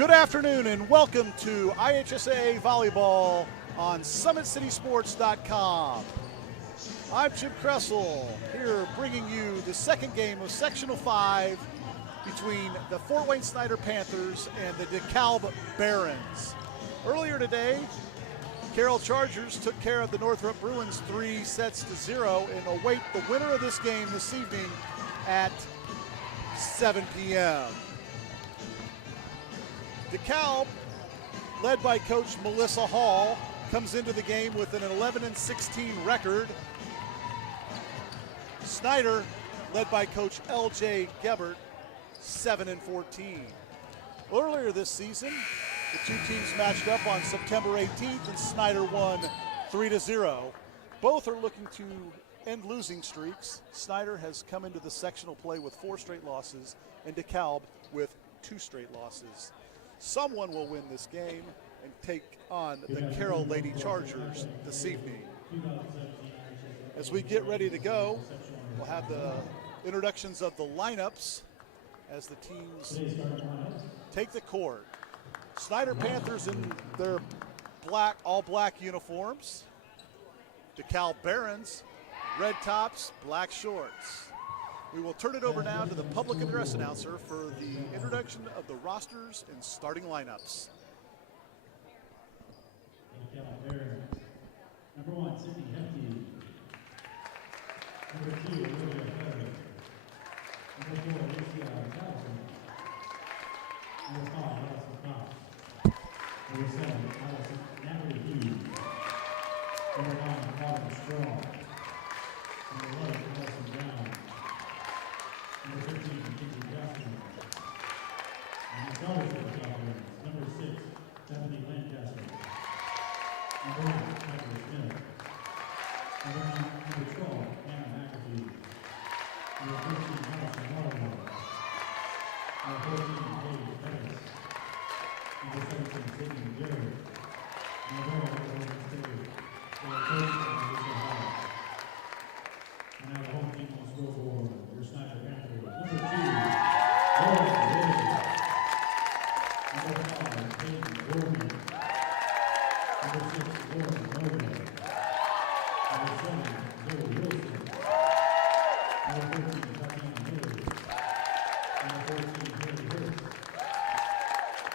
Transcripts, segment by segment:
Good afternoon and welcome to IHSAA Volleyball on SummitCitySports.com. I'm Jim Kressel here bringing you the second game of Sectional 5 between the Fort Wayne Snider Panthers and the DeKalb Barons. Earlier today, Carroll Chargers took care of the Northrop Bruins 3-0 and await the winner of this game this evening at 7 p.m. DeKalb, led by Coach Melissa Hall, comes into the game with an 11-16 record. Snider, led by Coach L.J. Gebert, 7-14. Earlier this season, the two teams matched up on September 18th, and Snider won 3-0. Both are looking to end losing streaks. Snider has come into the sectional play with 4 straight losses, and DeKalb with 2 straight losses. Someone will win this game and take on the Carroll Lady Chargers this evening. As we get ready to go, we'll have the introductions of the lineups as the teams take the court. Snider Panthers in their all black uniforms. DeKalb Barons, red tops, black shorts. We will turn it over now to the public address announcer for the introduction of the rosters and starting lineups. Number 1, Sydney Hefty. Number 2, Olivia Ferry. Number 4, Alicia Allison. Number 5, Allison Cox. Number 7, Natalie Hughes. Number 9, Colin Strong. Number 11, Allison Brown. Number 15, Kinsey Jackson. And the starters for the Falcons, number 6, Stephanie Lancaster. Number 8, Michael Smith. Number 12, Hannah McAfee. Number 13, Allison Marlowe. Number 14, Paige Pettis. Number 17, Sydney Garrett. Number 11, State. Number 13, Lisa Hall. And now the home team on scoreboard, your Snider Panthers. Number 2, Laura Williams. Number 5, Peyton Gordon. Number 6, Lauren Logan. Number 7, Zoe Wilson. Number 13, Tatiana Miller. Number 14, Haley Hurst.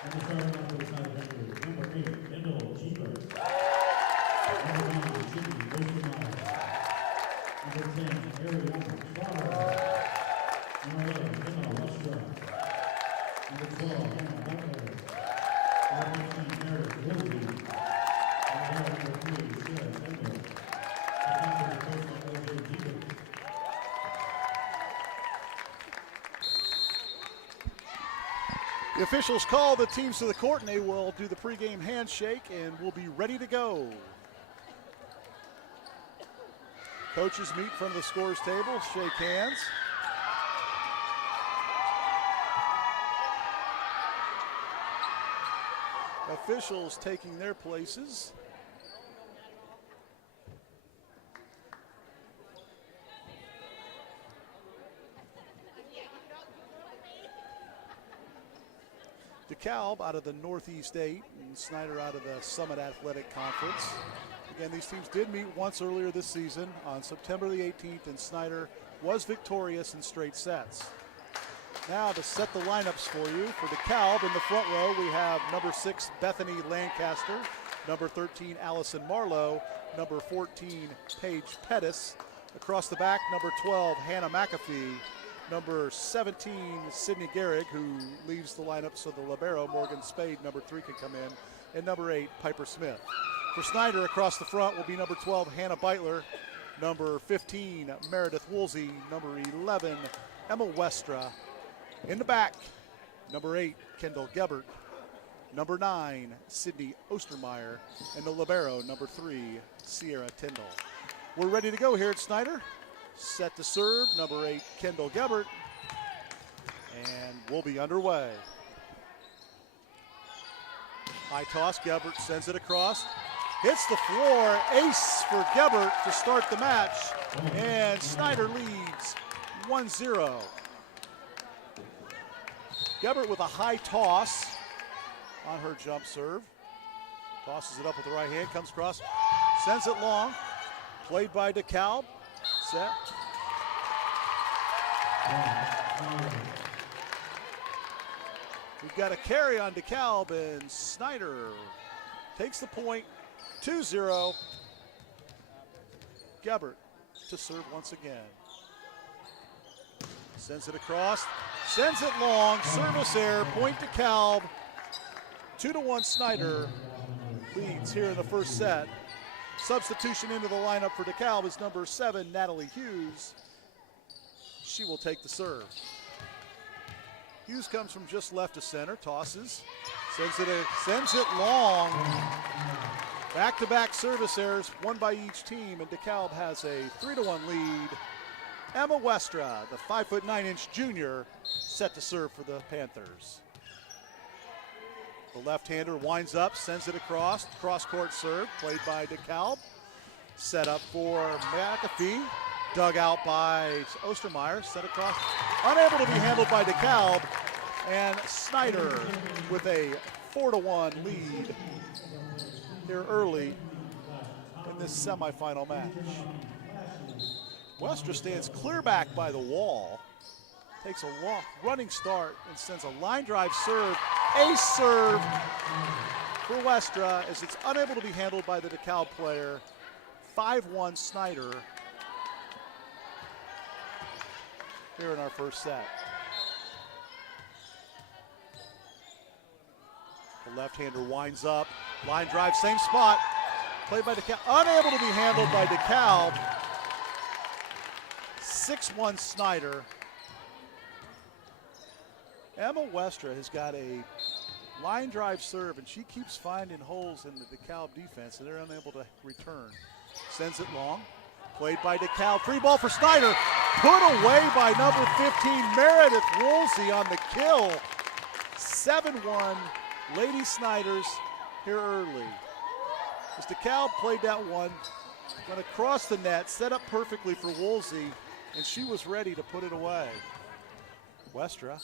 And the starting off for the Snider Panthers, number 8, Kendall Cheaper. Number 9, Sydney Ostermeyer. Number 10, Ariana Schwarber. Number 11, Emma Lustra. Number 12, Hannah Butler. Number 15, Meredith Woolsey. Number 3, Sarah Sender. Number 4, L.J. Jeter. The officials call the teams to the court, and they will do the pregame handshake, and we'll be ready to go. Coaches meet in front of the scorer's table, shake hands. Officials taking their places. DeKalb out of the Northeast 8 and Snider out of the Summit Athletic Conference. Again, these teams did meet once earlier this season on September the 18th, and Snider was victorious in straight sets. Now to set the lineups for you. For DeKalb in the front row, we have number 6, Bethany Lancaster, number 13, Allison Marlowe, number 14, Paige Pettis. Across the back, number 12, Hannah McAfee, number 17, Sydney Garrick, who leaves the lineup so the libero, Morgan Spade, number 3, can come in, and number 8, Piper Smith. For Snider, across the front will be number 12, Hannah Beitler, number 15, Meredith Woolsey, number 11, Emma Westra. In the back, number 8, Kendall Gebert, number 9, Sydney Ostermeyer, and the libero, number 3, Sierra Tyndall. We're ready to go here at Snider. Set to serve, number 8, Kendall Gebert, and we'll be underway. High toss, Gebert sends it across. Hits the floor, ace for Gebert to start the match, and Snider leads 1-0. Gebert with a high toss, on her jump serve. Tosses it up with the right hand, comes across, sends it long. Played by DeKalb. Set. We've got a carry on DeKalb, and Snider takes the point, 2-0. Gebert to serve once again. Sends it across, sends it long, service error, point DeKalb. 2-1 Snider leads here in the first set. Substitution into the lineup for DeKalb is number 7, Natalie Hughes. She will take the serve. Hughes comes from just left of center, tosses, sends it long. Back-to-back service errors, one by each team, and DeKalb has a 3-1 lead. Emma Westra, the 5'9" junior, set to serve for the Panthers. The left-hander winds up, sends it across, cross-court serve, played by DeKalb. Set up for McAfee, dug out by Ostermeyer, set across, unable to be handled by DeKalb, and Snider with a 4-1 lead here early in this semifinal match. Westra stands clear back by the wall, takes a running start and sends a line drive serve, ace serve for Westra as it's unable to be handled by the DeKalb player. 5-1 Snider here in our first set. The left-hander winds up, line drive, same spot, played by DeKalb, unable to be handled by DeKalb. 6-1 Snider. Emma Westra has got a line drive serve, and she keeps finding holes in the DeKalb defense, and they're unable to return. Sends it long, played by DeKalb. Free ball for Snider, put away by number 15, Meredith Woolsey on the kill. 7-1 Lady Sniders here early. As DeKalb played that one, went across the net, set up perfectly for Woolsey, and she was ready to put it away. Westra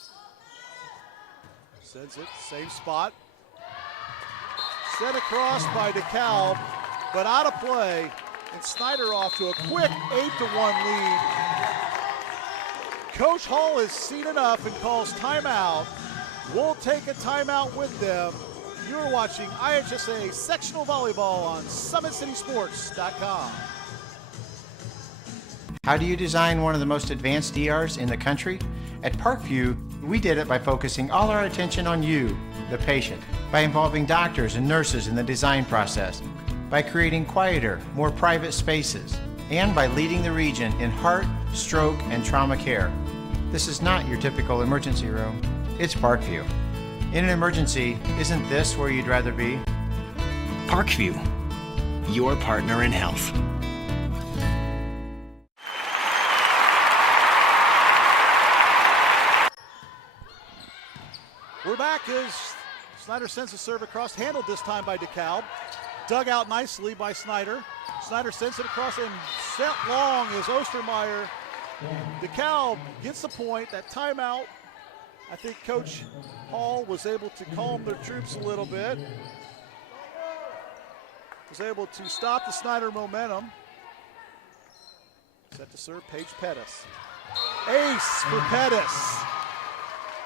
sends it, same spot. Set across by DeKalb, but out of play, and Snider off to a quick 8-1 lead. Coach Hall has seen enough and calls timeout. We'll take a timeout with them. You're watching IHSAA Sectional Volleyball on SummitCitySports.com. How do you design one of the most advanced DRs in the country? At Parkview, we did it by focusing all our attention on you, the patient, by involving doctors and nurses in the design process, by creating quieter, more private spaces, and by leading the region in heart, stroke, and trauma care. This is not your typical emergency room. It's Parkview. In an emergency, isn't this where you'd rather be? Parkview, your partner in health. We're back as Snider sends a serve across, handled this time by DeKalb. Dug out nicely by Snider. Snider sends it across and set long as Ostermeyer. DeKalb gets the point, that timeout. I think Coach Hall was able to calm their troops a little bit. Was able to stop the Snider momentum. Set to serve, Paige Pettis. Ace for Pettis.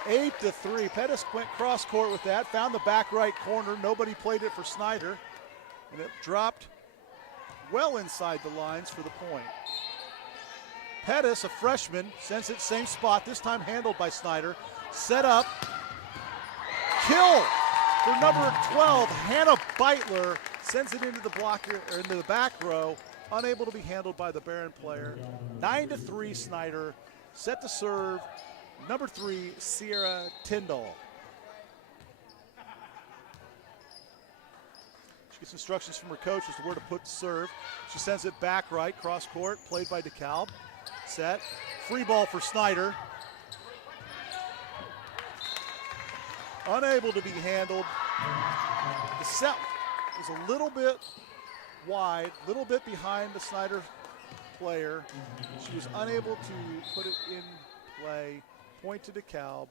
8-3. Pettis went cross court with that, found the back right corner. Nobody played it for Snider, and it dropped well inside the lines for the point. Pettis, a freshman, sends it same spot, this time handled by Snider. Set up, kill for number 12, Hannah Beitler, sends it into the blocker, or into the back row, unable to be handled by the Barron player. 9-3 Snider, set to serve, number 3, Sierra Tyndall. She gets instructions from her coach as to where to put the serve. She sends it back right, cross court, played by DeKalb. Set, free ball for Snider. Unable to be handled. The set was a little bit wide, a little bit behind the Snider player. She was unable to put it in play. Point to DeKalb.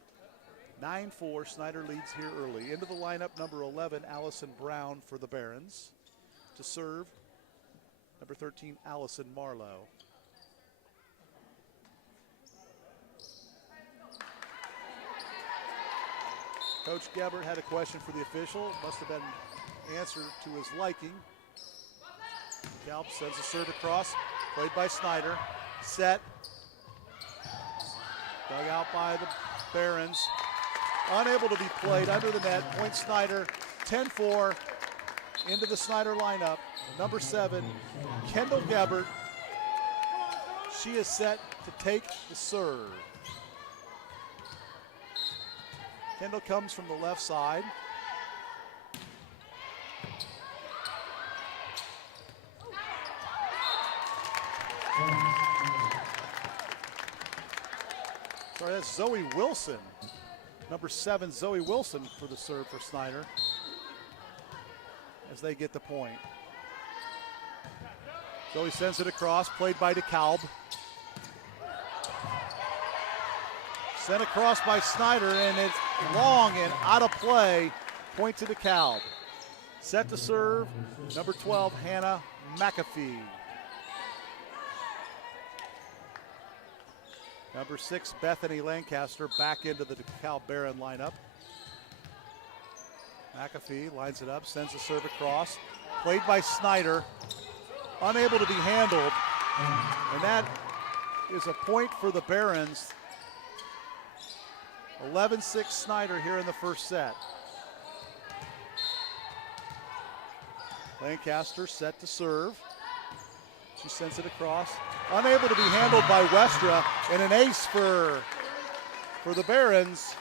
9-4, Snider leads here early. Into the lineup, number 11, Allison Brown for the Barons. To serve, number 13, Allison Marlowe. Coach Gebert had a question for the official. Must have been answered to his liking. DeKalb sends a serve across, played by Snider. Set. Dug out by the Barons. Unable to be played under the net. Point Snider, 10-4. Into the Snider lineup. Number 7, Kendall Gebert. She is set to take the serve. Kendall comes from the left side. Sorry, that's Zoe Wilson. Number 7, Zoe Wilson for the serve for Snider as they get the point. Zoe sends it across, played by DeKalb. Sent across by Snider, and it's long and out of play. Point to DeKalb. Set to serve, number 12, Hannah McAfee. Number 6, Bethany Lancaster back into the DeKalb Baron lineup. McAfee lines it up, sends a serve across. Played by Snider, unable to be handled. And that is a point for the Barons. 11-6 Snider here in the first set. Lancaster set to serve. She sends it across. Unable to be handled by Westra, and an ace for the Barons.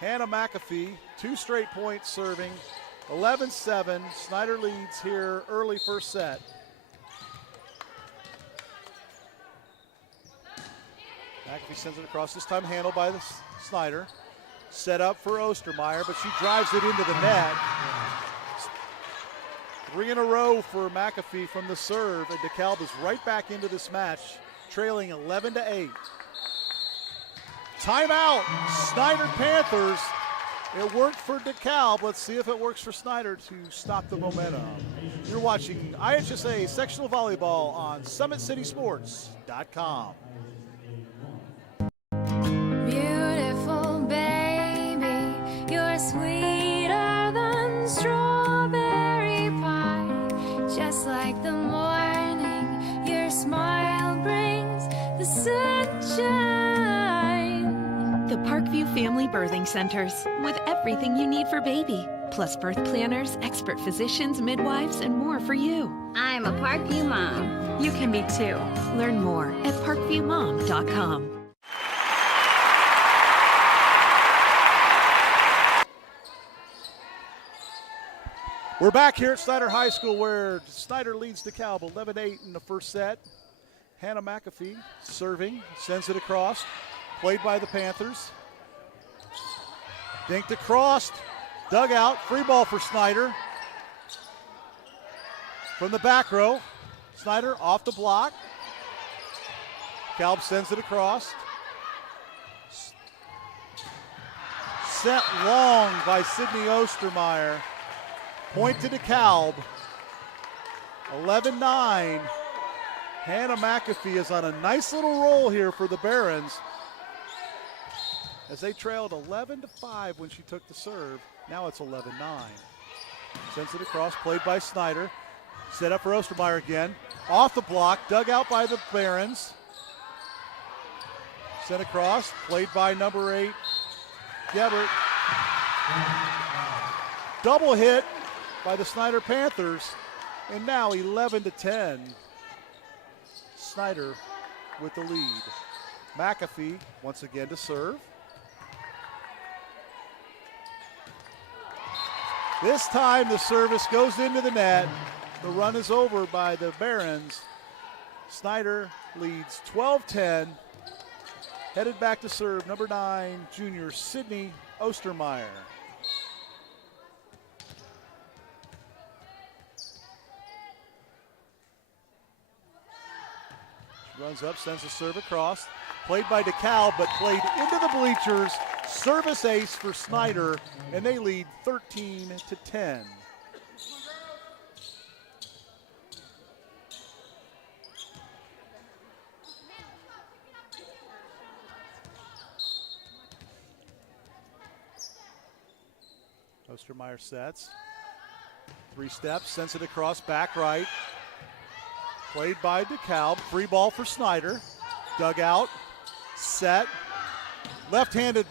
Hannah McAfee, 2 straight points serving. 11-7, Snider leads here early first set. McAfee sends it across, this time handled by the Snider. Set up for Ostermeyer, but she drives it into the net. 3 in a row for McAfee from the serve, and DeKalb is right back into this match, trailing 11-8. Timeout, Snider Panthers. It worked for DeKalb. Let's see if it works for Snider to stop the momentum. You're watching IHSAA Sectional Volleyball on SummitCitySports.com. Beautiful baby, you're sweeter than strawberry pie. Just like the morning, your smile brings the sunshine. The Parkview Family Birthing Centers, with everything you need for baby, plus birth planners, expert physicians, midwives, and more for you. I'm a Parkview mom. You can be too. Learn more at parkviewmom.com. We're back here at Snider High School where Snider leads DeKalb 11-8 in the first set. Hannah McAfee serving, sends it across, played by the Panthers. Dinked across, dug out, free ball for Snider. From the back row, Snider off the block. DeKalb sends it across. Sent long by Sydney Ostermeyer. Point to DeKalb. 11-9. Hannah McAfee is on a nice little roll here for the Barons, as they trailed 11-5 when she took the serve. Now it's 11-9. Sends it across, played by Snider. Set up for Ostermeyer again. Off the block, dug out by the Barons. Sent across, played by number 8, Gebert. Double hit by the Snider Panthers, and now 11-10. Snider with the lead. McAfee once again to serve. This time the service goes into the net. The run is over by the Barons. Snider leads 12-10. Headed back to serve, number 9, junior Sydney Ostermeyer. runs up, sends a serve across. Played by DeKalb, but played into the bleachers. Service ace for Snider, and they lead 13-10. Ostermeyer sets. 3 steps, sends it across, back right. Played by DeKalb. Free ball for Snider. Dug out. Set. Left-handed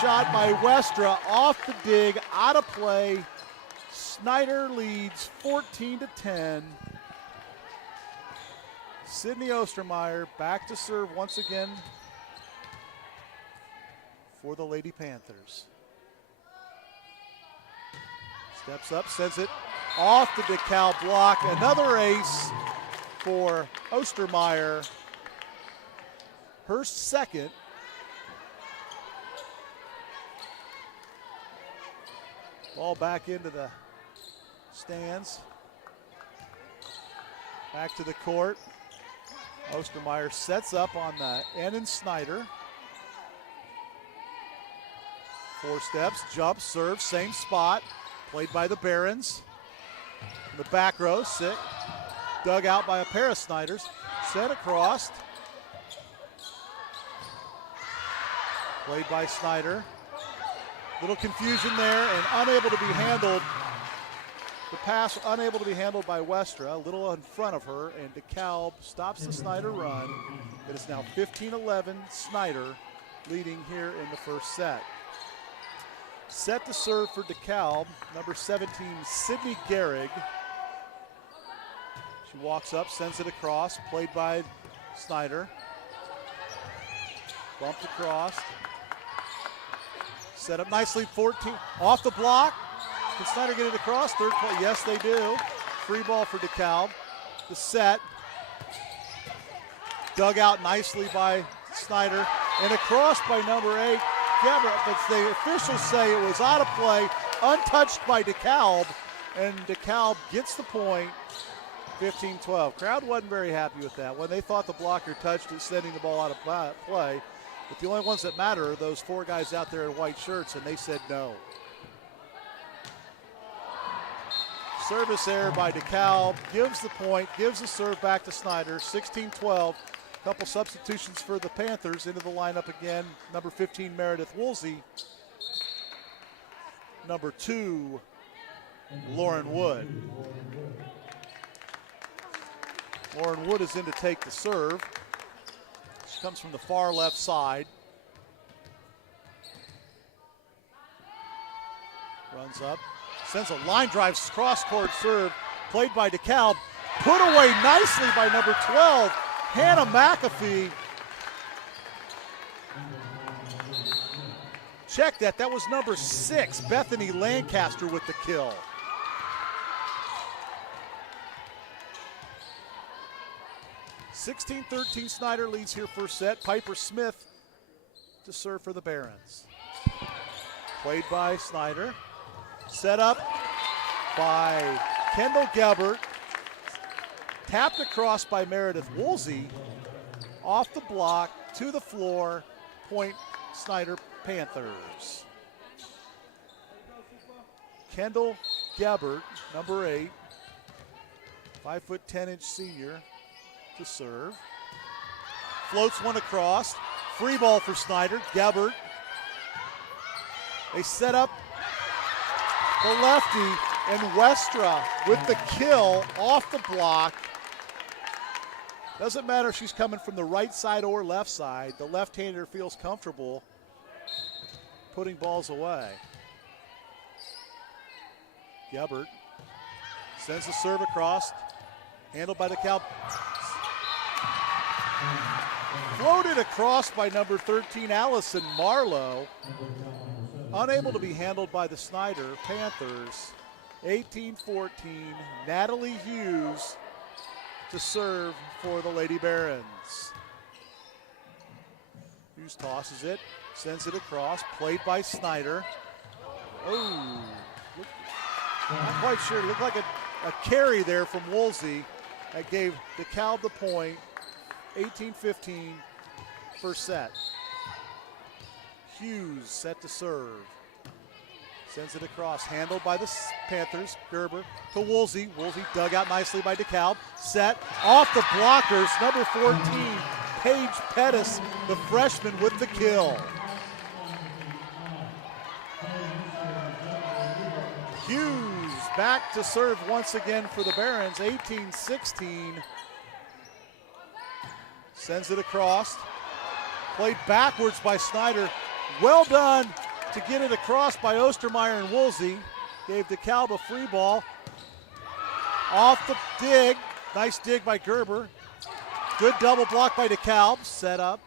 shot by Westra. Off the dig. Out of play. Snider leads 14-10. Sydney Ostermeyer back to serve once again for the Lady Panthers. Steps up, sends it off the DeKalb block. Another ace for Ostermeyer. Her second. Ball back into the stands. Back to the court. Ostermeyer sets up on the Enon Snider. 4 steps, jump, serve, same spot. Played by the Barons. In the back row, sick. Dug out by a pair of Sniders. Set across. Played by Snider. Little confusion there and unable to be handled. The pass unable to be handled by Westra, a little in front of her, and DeKalb stops the Snider run. It is now 15-11, Snider leading here in the first set. Set to serve for DeKalb, number 17, Sydney Gehrig. She walks up, sends it across, played by Snider. Bumped across. Set up nicely, 14, off the block. Can Snider get it across? Third play, yes they do. Free ball for DeKalb. The set. Dug out nicely by Snider. And across by number 8, Gebert, but the officials say it was out of play, untouched by DeKalb, and DeKalb gets the point, 15-12. Crowd wasn't very happy with that. When they thought the blocker touched it, sending the ball out of play, but the only ones that matter are those 4 guys out there in white shirts, and they said no. Service error by DeKalb, gives the point, gives the serve back to Snider, 16-12. Couple substitutions for the Panthers into the lineup again. Number 15, Meredith Woolsey. Number 2, Lauren Wood. Lauren Wood is in to take the serve. She comes from the far left side. Runs up, sends a line drive, cross-court serve, played by DeKalb. Put away nicely by number 12, Hannah McAfee. Check that, that was number 6, Bethany Lancaster with the kill. (16-13) Snider leads here first set. Piper Smith to serve for the Barons. Played by Snider. Set up by Kendall Gebert. Tapped across by Meredith Woolsey. Off the block, to the floor. Point Snider Panthers. Kendall Gebert, number 8. 5'10" senior to serve. Floats one across. Free ball for Snider. Gebert. They set up the lefty, and Westra with the kill off the block. Doesn't matter if she's coming from the right side or left side. The left-hander feels comfortable putting balls away. Gebert sends the serve across. Handled by DeKalb. Floated across by number 13, Allison Marlowe. Unable to be handled by the Snider Panthers. 18-14, Natalie Hughes to serve for the Lady Barons. Hughes tosses it, sends it across, played by Snider. Oh, not quite sure. It looked like a carry there from Woolsey. That gave DeKalb the point, 18-15, first set. Hughes set to serve. Sends it across, handled by the Panthers. Gerber to Woolsey. Woolsey dug out nicely by DeKalb. Set off the blockers. Number 14, Paige Pettis, the freshman, with the kill. Hughes back to serve once again for the Barons, 18-16. Sends it across. Played backwards by Snider. Well done to get it across by Ostermeyer and Woolsey. Gave DeKalb a free ball. Off the dig. Nice dig by Gerber. Good double block by DeKalb. Set up.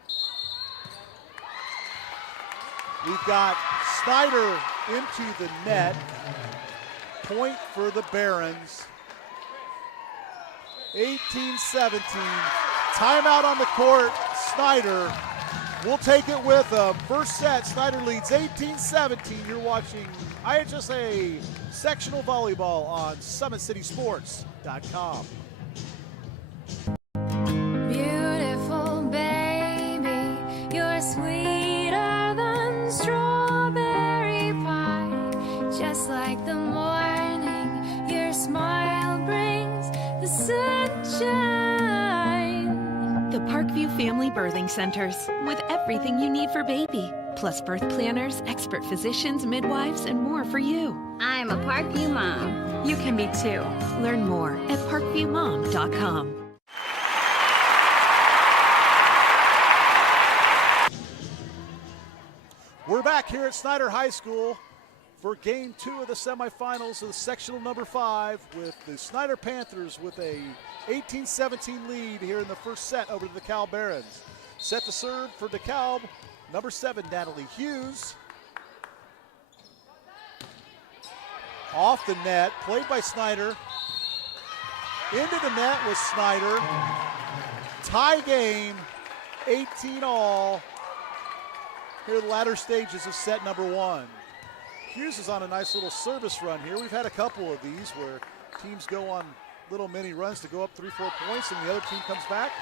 We've got Snider into the net. Point for the Barons. 18-17. Timeout on the court. Snider will take it with them. First set, Snider leads 18-17. You're watching IHSAA Sectional Volleyball on SummitCitySports.com. Beautiful baby, you're sweeter than strawberry pie. Just like the morning, your smile brings the sunshine. The Parkview Family Birthing Centers, with everything you need for baby, plus birth planners, expert physicians, midwives, and more for you. I'm a Parkview mom. You can be too. Learn more at parkviewmom.com. We're back here at Snider High School for game 2 of the semifinals of the sectional number 5, with the Snider Panthers with a 18-17 lead here in the first set over to the DeKalb Barons. Set to serve for DeKalb, number 7, Natalie Hughes. Off the net, played by Snider. Into the net was Snider. Tie game, 18-all. Here are the latter stages of set number 1. Hughes is on a nice little service run here. We've had a couple of these where teams go on little mini runs to go up 3-4 points and the other team comes back.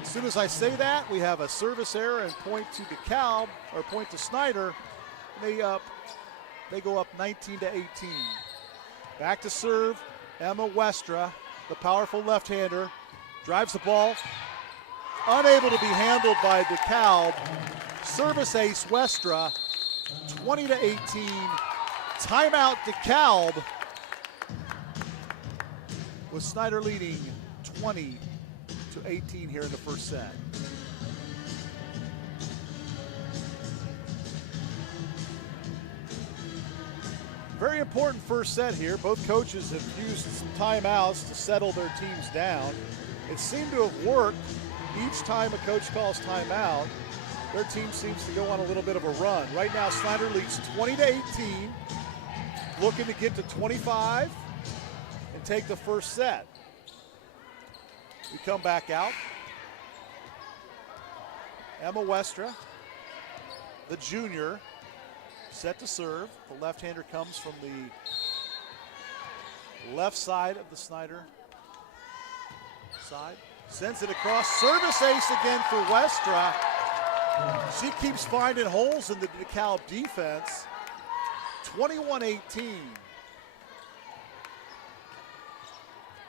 As soon as I say that, we have a service error and point to DeKalb, or point to Snider. They go up 19-18. Back to serve, Emma Westra, the powerful left-hander, drives the ball, unable to be handled by DeKalb. Service ace Westra, 20-18. Timeout DeKalb, with Snider leading 20-18 here in the first set. Very important first set here. Both coaches have used some timeouts to settle their teams down. It seemed to have worked. Each time a coach calls timeout, their team seems to go on a little bit of a run. Right now, Snider leads 20-18, looking to get to 25 and take the first set. We come back out. Emma Westra, the junior, set to serve. The left-hander comes from the left side of the Snider side. Sends it across. Service ace again for Westra. She keeps finding holes in the DeKalb defense. 21-18.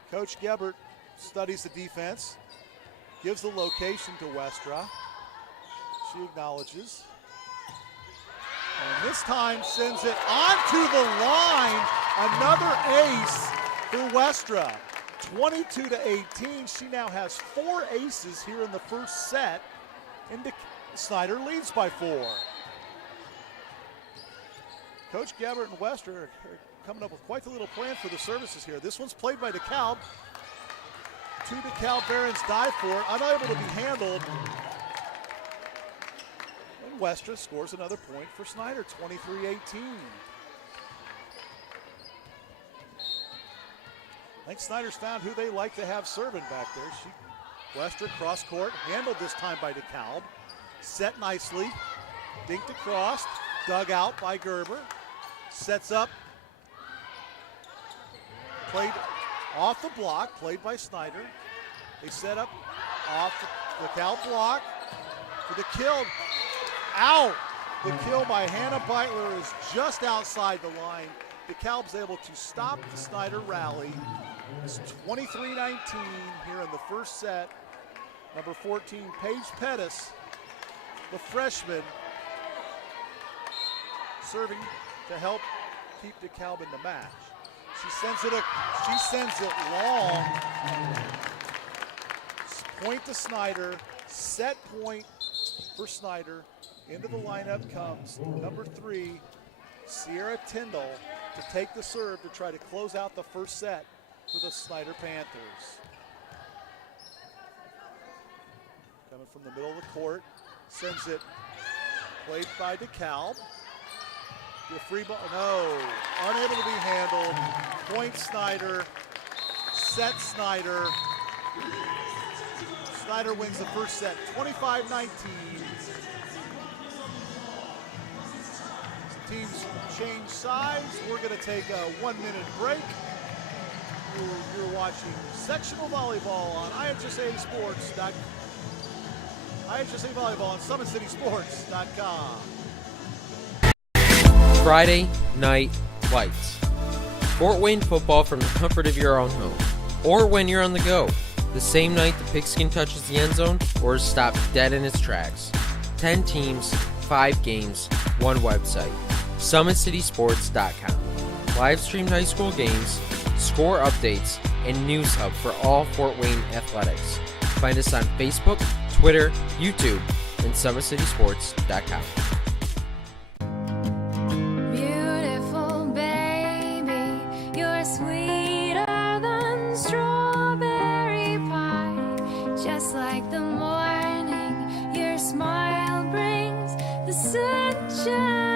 Coach Gebert studies the defense, gives the location to Westra. She acknowledges. And this time sends it onto the line. Another ace for Westra. 22-18. She now has 4 aces here in the first set. And Snider leads by 4. Coach Gebert and Westra are coming up with quite the little plan for the services here. This one's played by DeKalb. 2 DeKalb Barons dive for it, unable to be handled. And Westra scores another point for Snider, 23-18. I think Snider's found who they like to have serving back there. Westra cross court, handled this time by DeKalb. Set nicely, dinked across, dug out by Gerber. Sets up, played Off the block, played by Snider. They set up off the DeKalb block for the kill. Out! The kill by Hannah Beitler is just outside the line. DeKalb's able to stop the Snider rally. It's 23-19 here in the first set. Number 14, Paige Pettis, the freshman, serving to help keep DeKalb in the match. She sends it long. Point to Snider, set point for Snider. Into the lineup comes number 3, Sierra Tyndall, to take the serve to try to close out the first set for the Snider Panthers. Coming from the middle of the court, sends it, played by DeKalb. The free ball, no, unable to be handled. Point Snider, set Snider. Snider wins the first set, 25-19. Teams change sides. We're going to take a 1-minute break. You're watching Sectional Volleyball on IHSAA Volleyball on SummitCitySports.com. Friday Night Lights. Fort Wayne football from the comfort of your own home. Or when you're on the go. The same night the pigskin touches the end zone or is stopped dead in its tracks. 10 teams, 5 games, 1 website. SummitCitySports.com. Live streamed high school games, score updates, and news hub for all Fort Wayne athletics. Find us on Facebook, Twitter, YouTube, and SummitCitySports.com. Beautiful baby, you're sweeter than strawberry pie. Just like the morning, your smile brings the sunshine.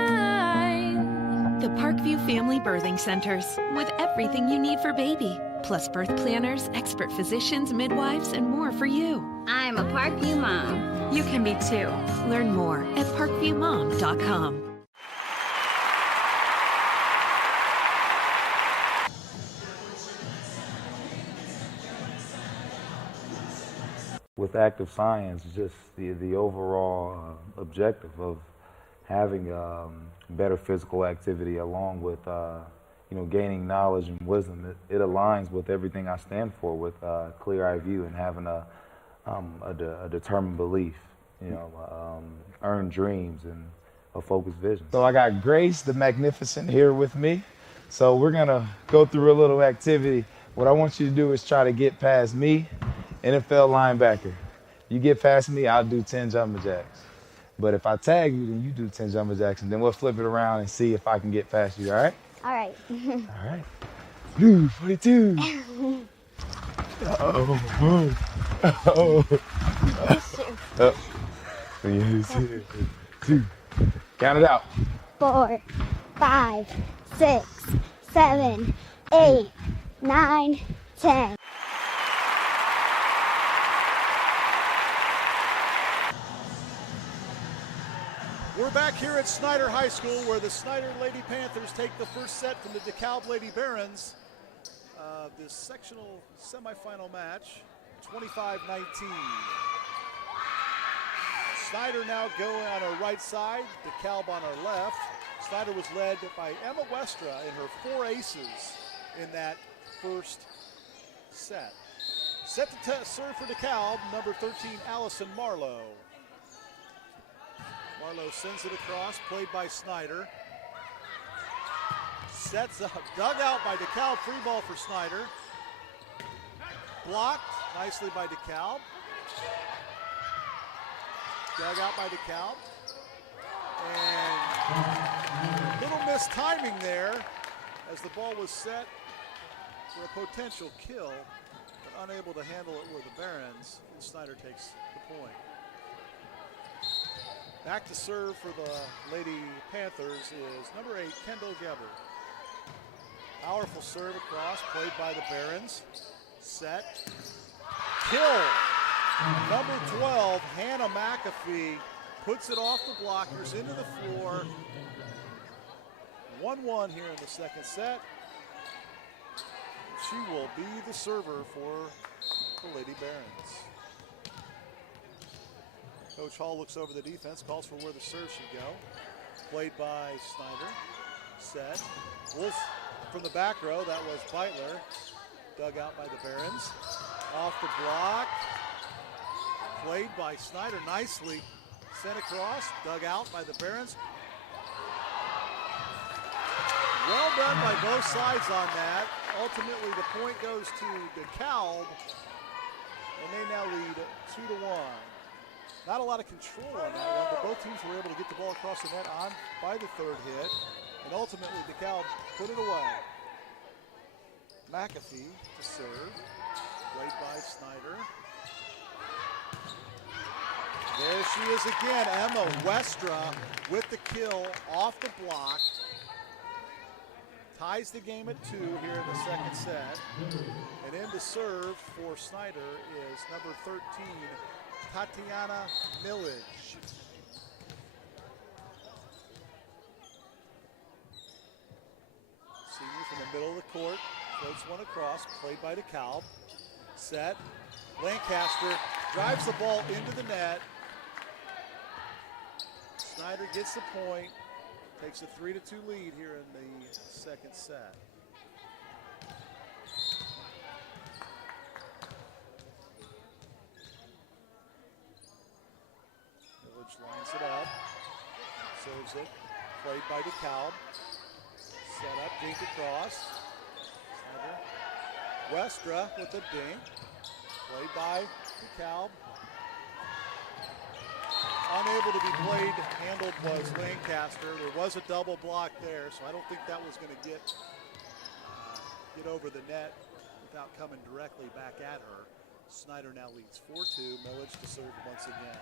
The Parkview Family Birthing Centers, with everything you need for baby, plus birth planners, expert physicians, midwives, and more for you. I'm a Parkview mom. You can be too. Learn more at parkviewmom.com. With active science, just the overall objective of having better physical activity along with gaining knowledge and wisdom, it aligns with everything I stand for, with clear-eye view and having a determined belief, earned dreams and a focused vision. So I got Grace the Magnificent here with me. So we're gonna go through a little activity. What I want you to do is try to get past me, NFL linebacker. You get past me, I'll do 10 jumping jacks. But if I tag you, then you do 10 jumping jacks, and then we'll flip it around and see if I can get past you, all right? All right. All right. Blue 42. Oh. Yes, 2. Count it out. 4, 5, 6, 7, 8, 9, 10. We're back here at Snider High School, where the Snider Lady Panthers take the first set from the DeKalb Lady Barons. This sectional semifinal match, 25-19. Snider now going on our right side, DeKalb on our left. Snider was led by Emma Westra and her 4 aces in that first set. Set to serve for DeKalb, number 13, Allison Marlowe. Marlowe sends it across, played by Snider. Sets up, dug out by DeKalb, free ball for Snider. Blocked nicely by DeKalb. Dug out by DeKalb. And little missed timing there as the ball was set for a potential kill, but unable to handle it with the Barons, and Snider takes the point. Back to serve for the Lady Panthers is number 8, Kendall Geber. Powerful serve across, played by the Barons. Set. Kill. Number 12, Hannah McAfee, puts it off the blockers into the floor. 1-1 here in the second set. she will be the server for the Lady Barons. Coach Hall looks over the defense, calls for where the serve should go. Played by Snider. Set. Wolf from the back row, that was Beitler. Dug out by the Barons. Off the block. Played by Snider nicely. Sent across, dug out by the Barons. Well done by both sides on that. Ultimately, the point goes to DeKalb, and they now lead 2-1. Not a lot of control on that one, but both teams were able to get the ball across the net on by the third hit, and ultimately DeKalb put it away. McAfee to serve, played by Snider. There she is again, Emma Westra with the kill off the block. Ties the game at 2 here in the second set. And in to serve for Snider is number 13, Tatiana Millage. Senior from the middle of the court, floats one across, played by DeKalb. Set, Lancaster drives the ball into the net. Snider gets the point, takes a 3-2 lead here in the second set. Village lines it up, serves it, played by DeKalb. Set up, dink across. Snider. Westra with a dink, played by DeKalb. Unable to be played, handled was Lancaster. There was a double block there, so I don't think that was going to get over the net without coming directly back at her. Snider now leads 4-2. Millage to serve once again.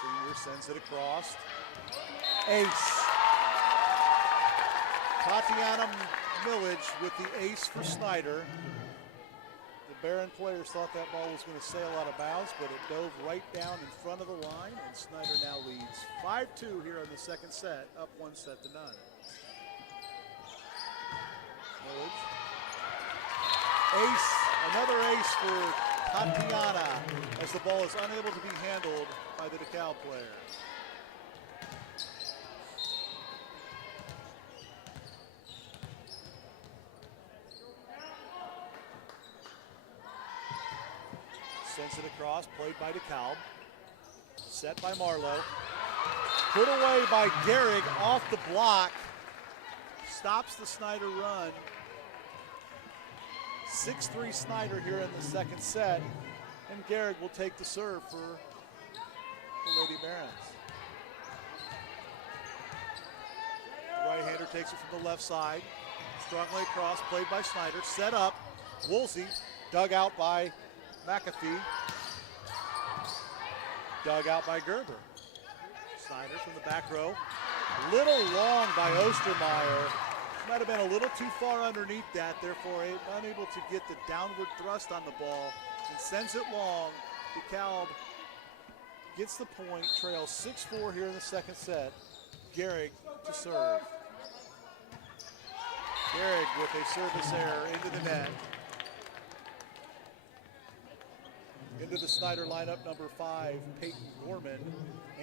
Senior sends it across. Ace. Tatiana Millage with the ace for Snider. Baron players thought that ball was going to sail out of bounds, but it dove right down in front of the line, and Snider now leads 5-2 here in the second set, up 1-0. Millage. Ace, another ace for Tatiana, as the ball is unable to be handled by the DeKalb player. Sends it across, played by DeKalb. Set by Marlowe. Put away by Gehrig off the block. Stops the Snider run. 6-3 Snider here in the second set. And Gehrig will take the serve for the Lady Barons. Right-hander takes it from the left side. Strongly across, played by Snider. Set up. Woolsey, dug out by McAfee, dug out by Gerber. Snider from the back row. Little long by Ostermeyer. Might have been a little too far underneath that, therefore unable to get the downward thrust on the ball and sends it long. DeKalb gets the point, trails 6-4 here in the second set. Gehrig to serve. Gehrig with a service error into the net. Into the Snider lineup, number 5, Peyton Gorman,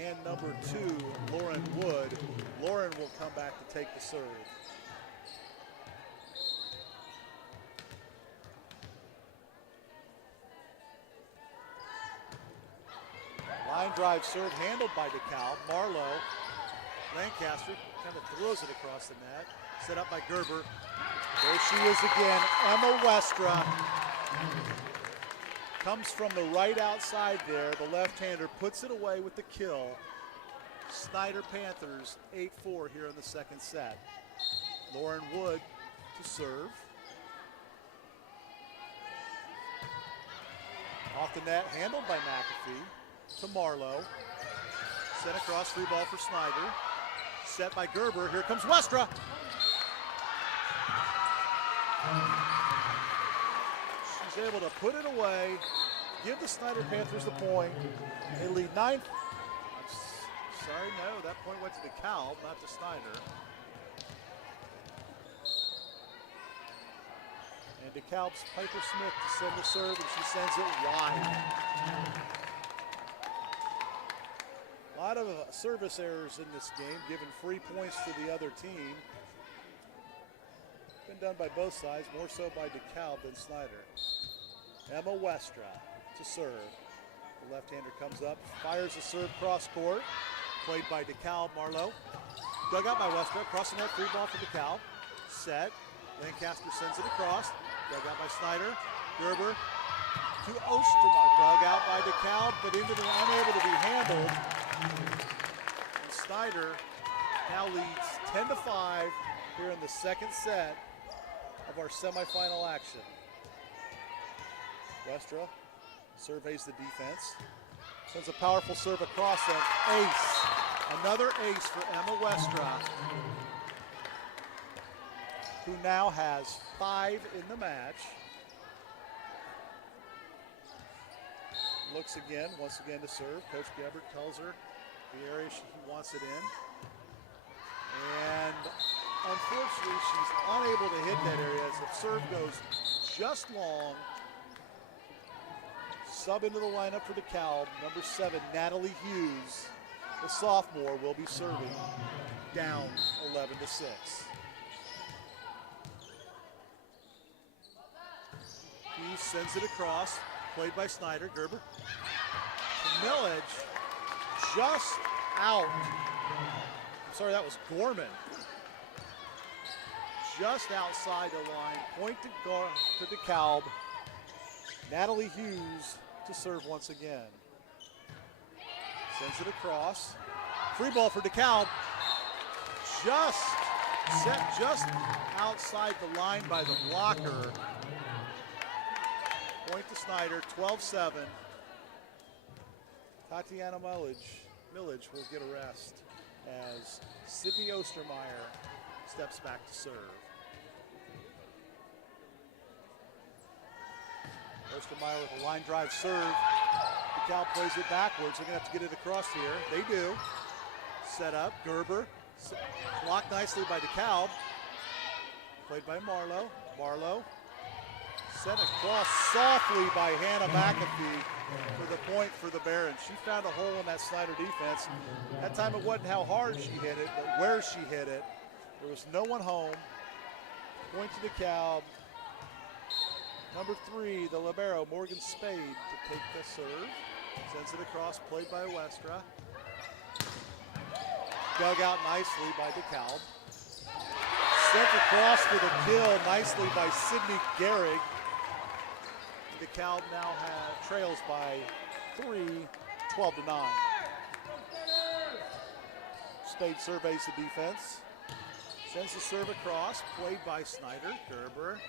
and number 2, Lauren Wood. Lauren will come back to take the serve. Line drive serve handled by DeKalb. Marlowe, Lancaster kind of throws it across the net. Set up by Gerber. There she is again, Emma Westra. Comes from the right outside there. The left-hander puts it away with the kill. Snider Panthers 8-4 here in the second set. Lauren Wood to serve. Off the net, handled by McAfee to Marlowe. Sent across, free ball for Snider. Set by Gerber. Here comes Westra. She's able to put it away, give the Snider Panthers the point. They lead 9. sorry, no, that point went to DeKalb, not to Snider. And DeKalb's Piper Smith to send the serve, and she sends it wide. A lot of service errors in this game, giving free points to the other team. Been done by both sides, more so by DeKalb than Snider. Emma Westra to serve. The left-hander comes up, fires a serve cross court. Played by DeKalb. Marlowe. Dug out by Westra, across the net, free ball for DeKalb. Set. Lancaster sends it across. Dug out by Snider. Gerber to Ostermeyer. Dug out by DeKalb, but unable to be handled. And Snider now leads 10-5 here in the second set of our semifinal action. Westra surveys the defense. Sends a powerful serve across, an ace. Another ace for Emma Westra, who now has 5 in the match. Looks again, once again to serve. Coach Gebert tells her the area he wants it in. And unfortunately, she's unable to hit that area as the serve goes just long. Sub into the lineup for DeKalb, number 7, Natalie Hughes. The sophomore will be serving, down 11-6. Hughes sends it across, played by Snider. Gerber. Millage just out. I'm sorry, that was Gorman. Just outside the line. Point to DeKalb. Natalie Hughes to serve once again. Sends it across. Free ball for DeKalb. Just outside the line by the blocker. Point to Snider, 12-7. Tatiana Millage will get a rest as Sydney Ostermeyer steps back to serve. Ostermeyer with a line drive serve. DeKalb plays it backwards. They're going to have to get it across here. They do. Set up. Gerber. Blocked nicely by DeKalb. Played by Marlowe. Marlowe. Sent across softly by Hannah McAfee for the point for the Barons. She found a hole in that Snider defense. That time it wasn't how hard she hit it, but where she hit it. There was no one home. Point to DeKalb. Number 3, the libero, Morgan Spade, to take the serve. Sends it across, played by Westra. Dug out nicely by DeKalb. Sent across for the kill nicely by Sydney Gehrig. DeKalb now trails by 3, 12-9. Spade surveys the defense. Sends the serve across, played by Snider. Gerber.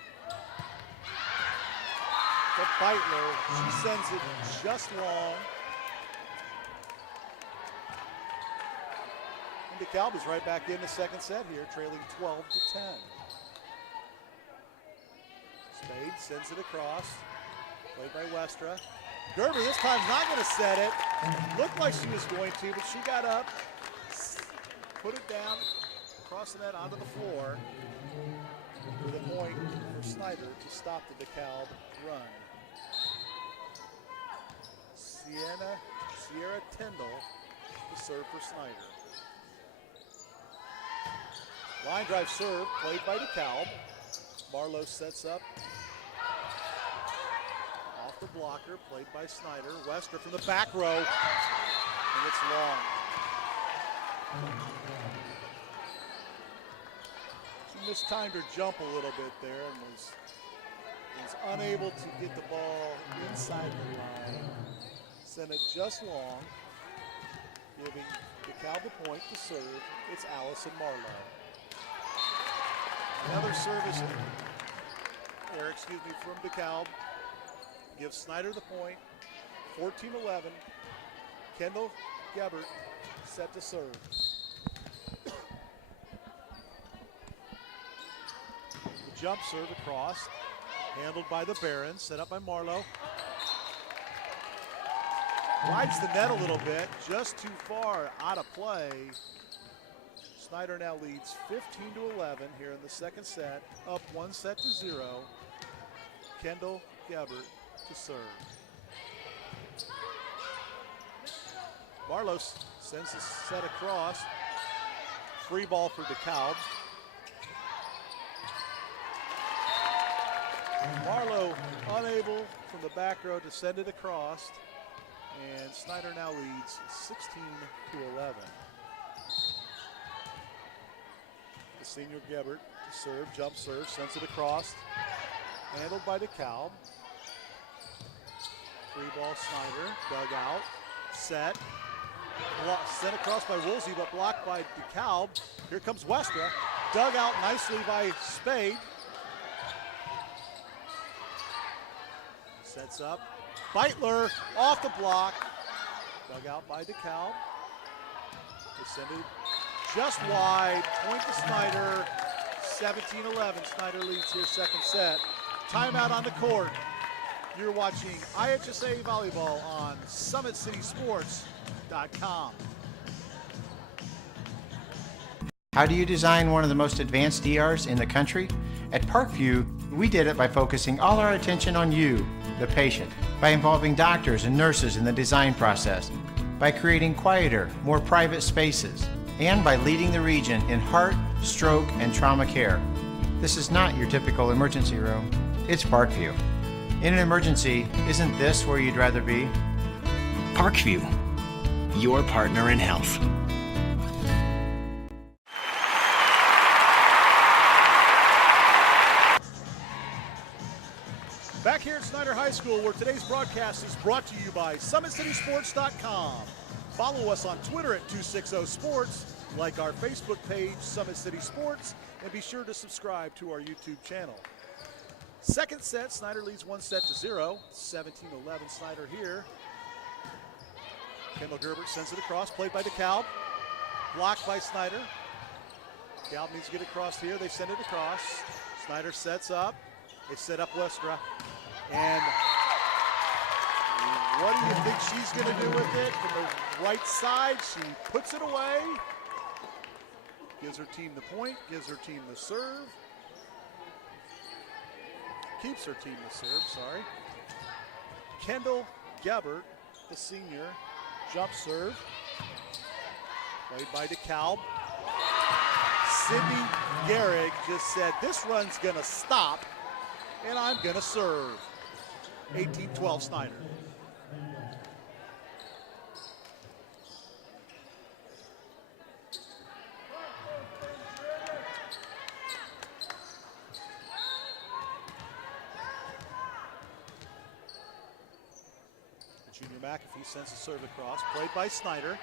To Beitler, she sends it just long. And DeKalb is right back in the second set here, trailing 12-10. Spade sends it across, played by Westra. Gerber this time not going to set it. Looked like she was going to, but she got up, put it down across the net onto the floor with a point for Snider to stop the DeKalb run. Sierra Tyndall to serve for Snider. Line drive serve, played by DeKalb. Marlowe sets up. Off the blocker, played by Snider. Westra from the back row, and it's long. She mistimed her jump a little bit there and was unable to get the ball inside the line. Sent it just long, giving DeKalb the point to serve. It's Allison Marlowe. Another service error, from DeKalb. Gives Snider the point. 14-11. Kendall Gebert set to serve. The jump serve across. Handled by the Barons. Set up by Marlowe. Rides the net a little bit, just too far out of play. Snider now leads 15-11 here in the second set, up 1-0. Kendall Gabbert to serve. Barlow sends the set across. Free ball for DeKalb. Barlow unable from the back row to send it across. And Snider now leads 16-11. The senior Gabbert to serve, jump serve, sends it across. Handled by DeKalb. Free ball Snider, dug out, set. Sent across by Woolsey, but blocked by DeKalb. Here comes Westra. Dug out nicely by Spade. Sets up. Beitler off the block. Dug out by DeKalb. Descended just wide. Point to Snider. 17-11. Snider leads here second set. Timeout on the court. You're watching IHSAA Volleyball on SummitCitySports.com. How do you design one of the most advanced DRs in the country? At Parkview, we did it by focusing all our attention on you, the patient, by involving doctors and nurses in the design process, by creating quieter, more private spaces, and by leading the region in heart, stroke, and trauma care. This is not your typical emergency room. It's Parkview. In an emergency, isn't this where you'd rather be? Parkview, your partner in health. Back here at Snider High School, where today's broadcast is brought to you by SummitCitySports.com. Follow us on Twitter at 260sports, like our Facebook page, Summit City Sports, and be sure to subscribe to our YouTube channel. Second set, Snider leads 1-0. 17-11 Snider here. Kendall Gerbert sends it across, played by DeKalb. Blocked by Snider. DeKalb needs to get across here. They send it across. Snider sets up. They set up Westra. And what do you think she's going to do with it? From the right side, she puts it away. Gives her team the point, gives her team the serve. Keeps her team the serve, sorry. Kendall Gabbert, the senior, jump serve. Played by DeKalb. Sydney Gehrig just said, this run's gonna stop, and I'm gonna serve. 18-12 Snider. Junior McAfee sends the serve across, played by Snider.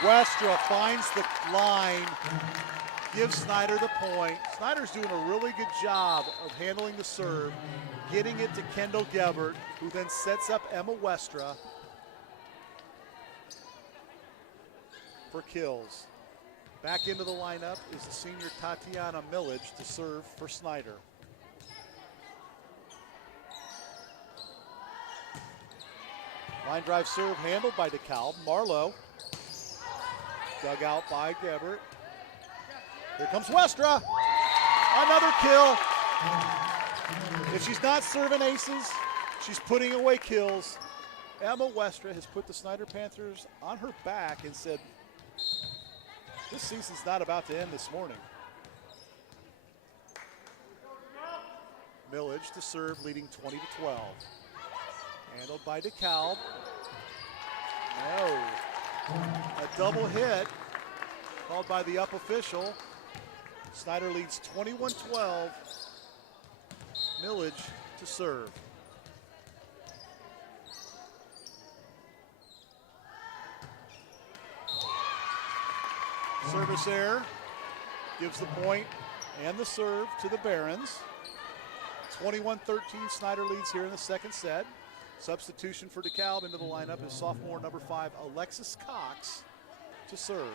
Westra finds the line, gives Snider the point. Snider's doing a really good job of handling the serve, getting it to Kendall Gabbert, who then sets up Emma Westra for kills. Back into the lineup is the senior Tatiana Millage to serve for Snider. Line drive serve handled by DeKalb. Marlowe. Dug out by Gabbert. Here comes Westra. Another kill. If she's not serving aces, she's putting away kills. Emma Westra has put the Snider Panthers on her back and said, this season's not about to end this morning. Millage to serve, leading 20-12. Handled by DeKalb. No. A double hit called by the up official. Snider leads 21-12. Millage to serve. Service error gives the point and the serve to the Barons. 21-13, Snider leads here in the second set. Substitution for DeKalb into the lineup is sophomore number 5, Alexis Cox, to serve.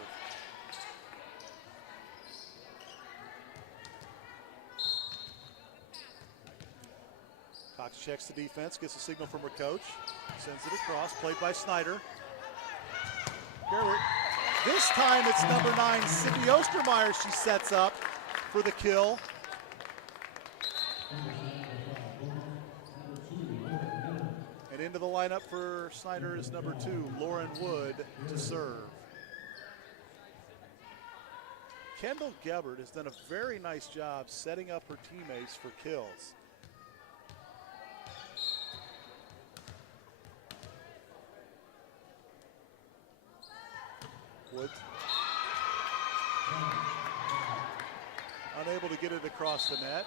Cox checks the defense, gets a signal from her coach, sends it across, played by Snider. Gerber. This time it's number 9, Sydney Ostermeyer, she sets up for the kill. And into the lineup for Snider is number 2, Lauren Wood, to serve. Kendall Gebert has done a very nice job setting up her teammates for kills. Wood. Unable to get it across the net.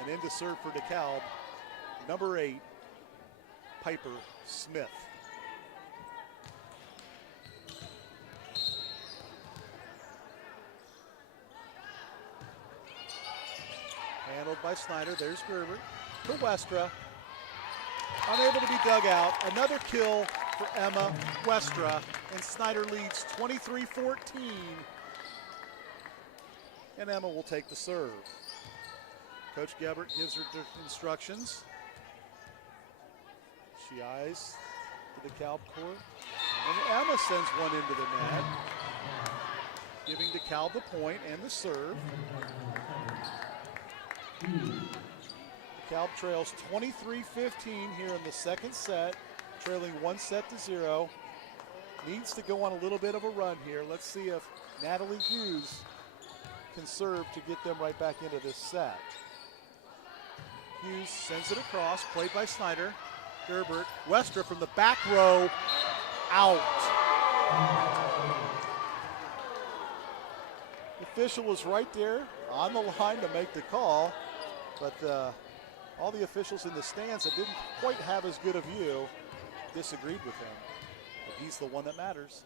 And in to serve for DeKalb, number 8, Piper Smith. Handled by Snider. There's Gerber to Westra. Unable to be dug out. Another kill for Emma Westra, and Snider leads 23-14. And Emma will take the serve. Coach Gebert gives her instructions. She eyes the DeKalb court, and Emma sends one into the net, giving DeKalb the point and the serve. DeKalb trails 23-15 here in the second set, trailing 1-0. Needs to go on a little bit of a run here. Let's see if Natalie Hughes can serve to get them right back into this set. Hughes sends it across, played by Snider. Gerbert, Westra from the back row, out. The official was right there on the line to make the call, but all the officials in the stands that didn't quite have as good a view disagreed with him. But he's the one that matters.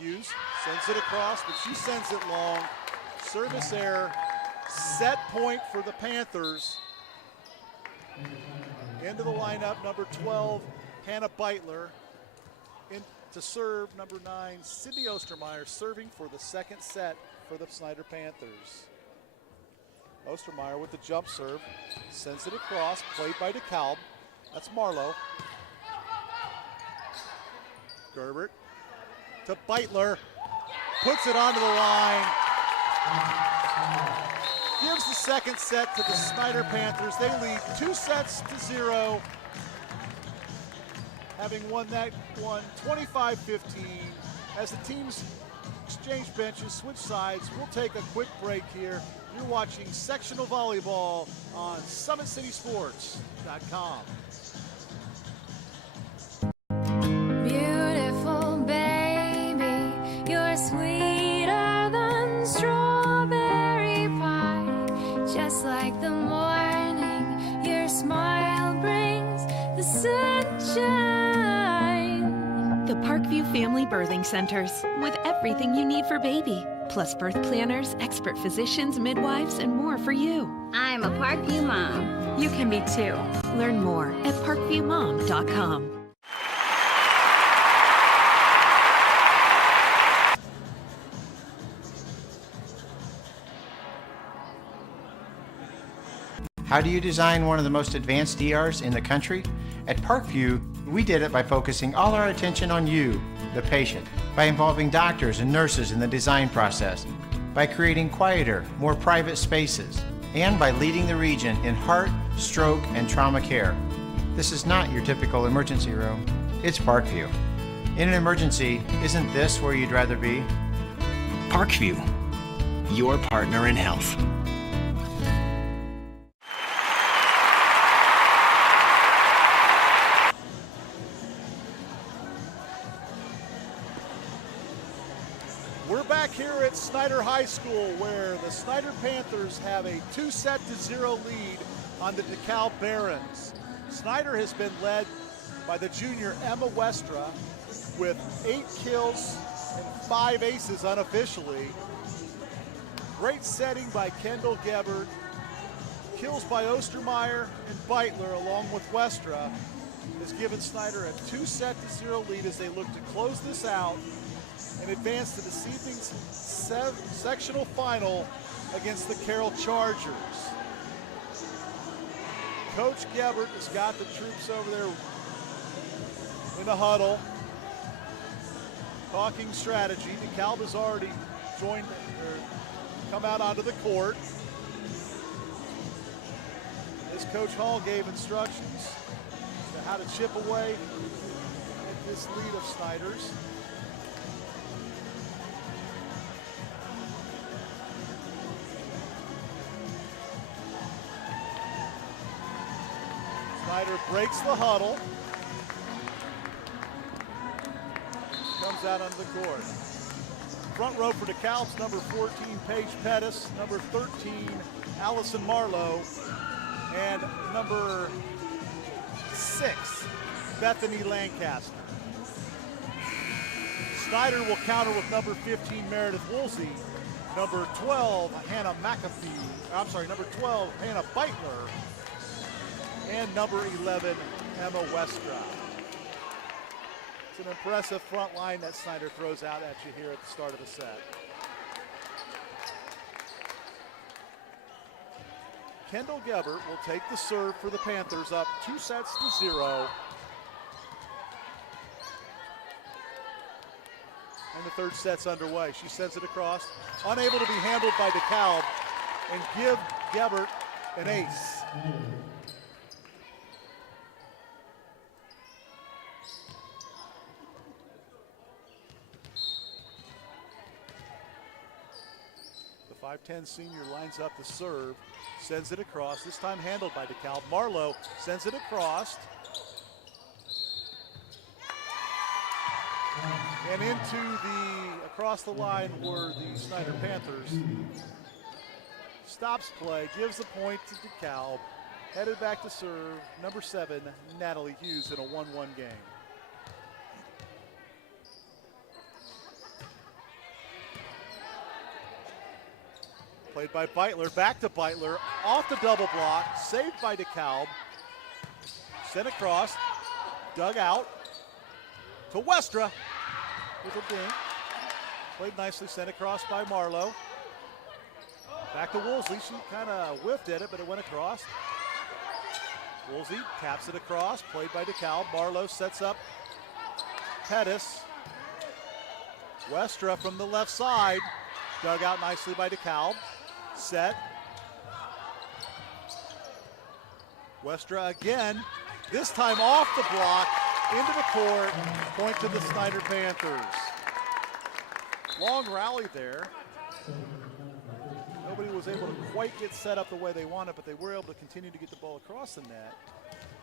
Hughes sends it across, but she sends it long. Service error, set point for the Panthers. Into the lineup, number 12, Hannah Beitler. In to serve, number 9, Sydney Ostermeyer, serving for the second set for the Snider Panthers. Ostermeyer with the jump serve, sends it across, played by DeKalb. That's Marlowe. Gerbert to Beitler, puts it onto the line. Gives the second set to the Snider Panthers. They lead 2-0, having won that one 25-15. As the teams exchange benches, switch sides, we'll take a quick break here. You're watching Sectional Volleyball on SummitCitySports.com. Beautiful baby, you're sweeter than strawberry pie. Just like the morning, your smile brings the sunshine. The Parkview Family Birthing Centers, with everything you need for baby, plus birth planners, expert physicians, midwives, and more for you. I'm a Parkview mom. You can be too. Learn more at parkviewmom.com. How do you design one of the most advanced DRs in the country? At Parkview, we did it by focusing all our attention on you, the patient, by involving doctors and nurses in the design process, by creating quieter, more private spaces, and by leading the region in heart, stroke, and trauma care. This is not your typical emergency room. It's Parkview. In an emergency, isn't this where you'd rather be? Parkview, your partner in health. We're back here at Snider High School, where the Snider Panthers have a 2-0 lead on the DeKalb Barons. Snider has been led by the junior Emma Westra with 8 kills and 5 aces unofficially. Great setting by Kendall Gebert. Kills by Ostermeyer and Beitler along with Westra has given Snider a 2-0 lead as they look to close this out and advance to this evening's sectional final against the Carroll Chargers. Coach Gebert has got the troops over there in a huddle, talking strategy. DeKalb has already joined or come out onto the court. As Coach Hall gave instructions as to how to chip away at this lead of Snider's. Snider breaks the huddle. Comes out onto the court. Front row for DeKalb's number 14, Paige Pettis, number 13, Allison Marlowe, and number 6, Bethany Lancaster. Snider will counter with number 15, Meredith Woolsey, number 12, Hannah McAfee, number 12, Hannah Beitler, and number 11, Emma Westra. It's an impressive front line that Snider throws out at you here at the start of the set. Kendall Gebert will take the serve for the Panthers, up 2-0. And the third set's underway. She sends it across, unable to be handled by DeKalb, and give Gebert an ace. The 5'10" senior lines up the serve, sends it across, this time handled by DeKalb. Marlowe sends it across. And across the line were the Snider Panthers. Stops play, gives the point to DeKalb. Headed back to serve, number 7, Natalie Hughes, in a 1-1 game. Played by Beitler, back to Beitler, off the double block, saved by DeKalb. Sent across, dug out to Westra with a dink. Played nicely, sent across by Marlowe. Back to Woolsey, she kind of whiffed at it, but it went across. Woolsey taps it across, played by DeKalb. Marlowe sets up Pettis. Westra from the left side, dug out nicely by DeKalb. Set. Westra again, this time off the block, into the court, point to the Snider Panthers. Long rally there. Nobody was able to quite get set up the way they wanted, but they were able to continue to get the ball across the net.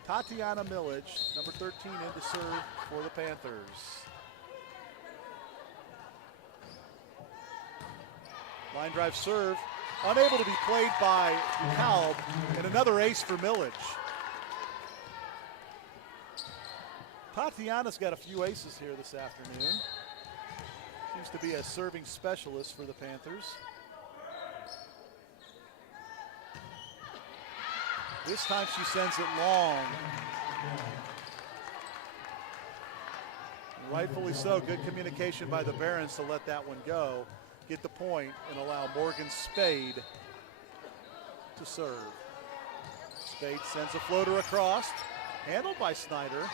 Tatiana Millage, number 13, in to serve for the Panthers. Line drive serve, unable to be played by DeKalb, and another ace for Millage. Tatiana's got a few aces here this afternoon. Seems to be a serving specialist for the Panthers. This time she sends it long. Rightfully so, good communication by the Barons to let that one go, get the point, and allow Morgan Spade to serve. Spade sends a floater across, handled by Snider.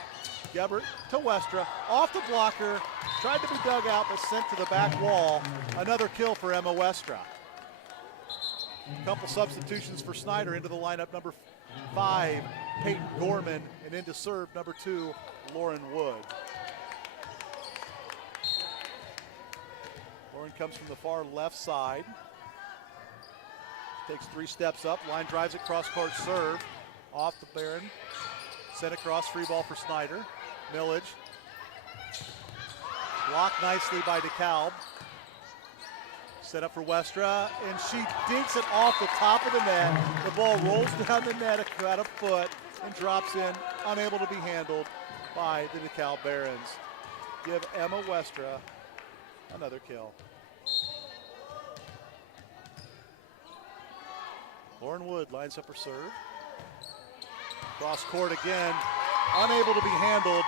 Gebert to Westra, off the blocker, tried to be dug out but sent to the back wall. Another kill for Emma Westra. A couple substitutions for Snider, into the lineup number 5, Peyton Gorman, and into serve number 2, Lauren Wood. Lauren comes from the far left side. Takes 3 steps up, line drives it, cross-court serve, off the Baron. Sent across, free ball for Snider. Millage. Blocked nicely by DeKalb. Set up for Westra, and she dinks it off the top of the net. The ball rolls down the net about a foot and drops in, unable to be handled by the DeKalb Barons. Give Emma Westra another kill. Lauren Wood lines up her serve. Cross court again, unable to be handled.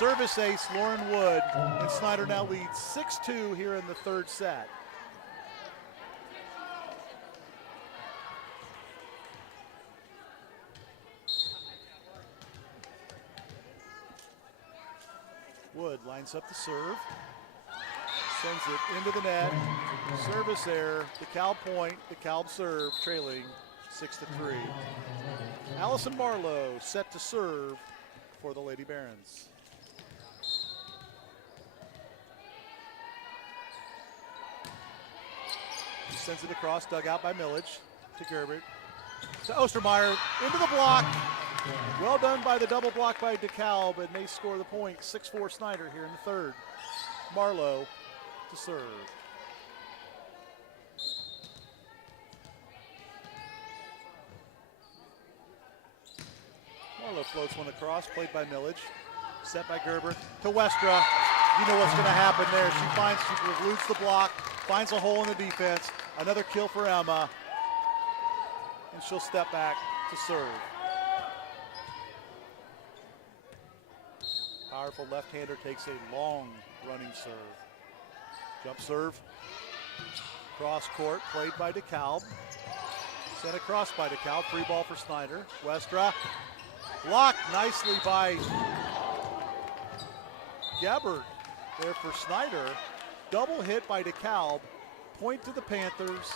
service ace, Lauren Wood, and Snider now leads 6-2 here in the third set. Wood lines up the serve, sends it into the net, service error, DeKalb point, DeKalb serve, trailing 6-3. Allison Barlow set to serve for the Lady Barons. She sends it across, dug out by Millage, to Gerbert, to Ostermeyer, into the block. Well done by the double block by DeKalb, and they score the point. 6-4 Snider here in the third. Marlowe to serve. Marlowe floats one across, played by Millage. Set by Gerber to Westra. You know what's going to happen there. She eludes the block, finds a hole in the defense. Another kill for Emma. And she'll step back to serve. Powerful left-hander takes a long running serve. Jump serve. Cross court, played by DeKalb. Sent across by DeKalb. Free ball for Snider. Westra. Blocked nicely by Gabbard there for Snider. Double hit by DeKalb. Point to the Panthers.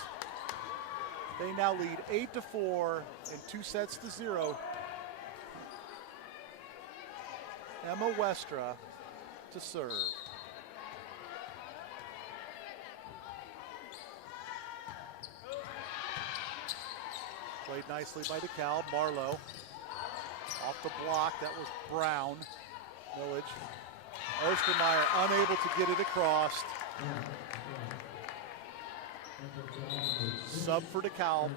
They now lead 8-4 and 2-0. Emma Westra to serve. Played nicely by DeKalb. Marlowe off the block. That was Brown. Millage. Ostermeyer unable to get it across. Sub for DeKalb.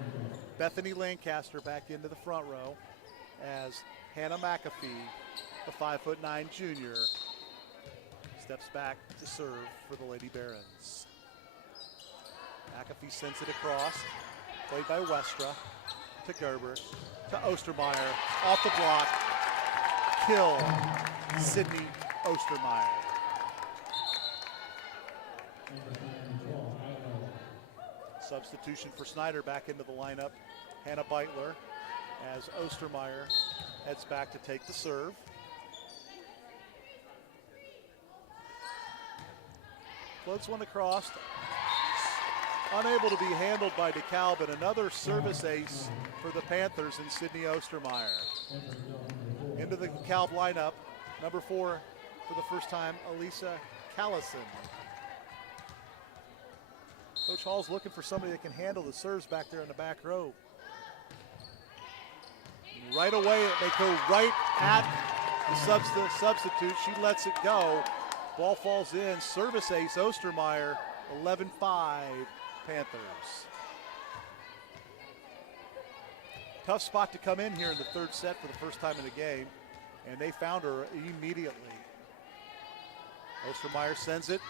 Bethany Lancaster back into the front row as Hannah McAfee, the 5'9" junior, steps back to serve for the Lady Barons. McAfee sends it across, played by Westra, to Gerber, to Ostermeyer, off the block, kill, Sydney Ostermeyer. Substitution for Snider back into the lineup, Hannah Beitler, as Ostermeyer heads back to take the serve. Floats one across, unable to be handled by DeKalb, and another service ace for the Panthers in Sydney Ostermeyer. Into the DeKalb lineup, number 4 for the first time, Elisa Callison. Coach Hall's looking for somebody that can handle the serves back there in the back row. And right away, they go right at the substitute. She lets it go. Ball falls in. Service ace, Ostermeyer, 11-5 Panthers. Tough spot to come in here in the third set for the first time in the game, and they found her immediately. Ostermeyer sends it.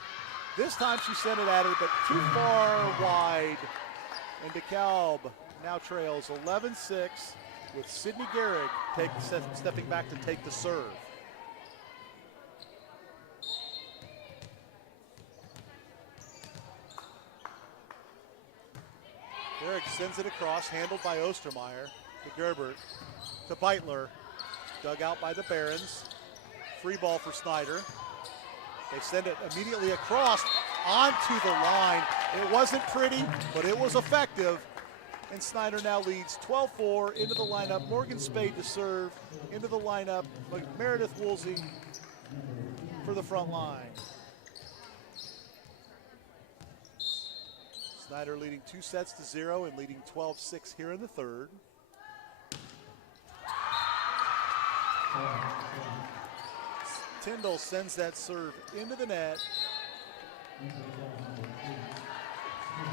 This time she sent it at her, but too far wide. And DeKalb now trails 11-6 with Sydney Gehrig stepping back to take the serve. Gehrig sends it across, handled by Ostermeyer, to Gerbert, to Beitler, dug out by the Barons. Free ball for Snider. They send it immediately across onto the line. It wasn't pretty, but it was effective. And Snider now leads 12-4 into the lineup. Morgan Spade to serve into the lineup. Meredith Woolsey for the front line. Snider leading 2-0 and leading 12-6 here in the third. Tyndall sends that serve into the net.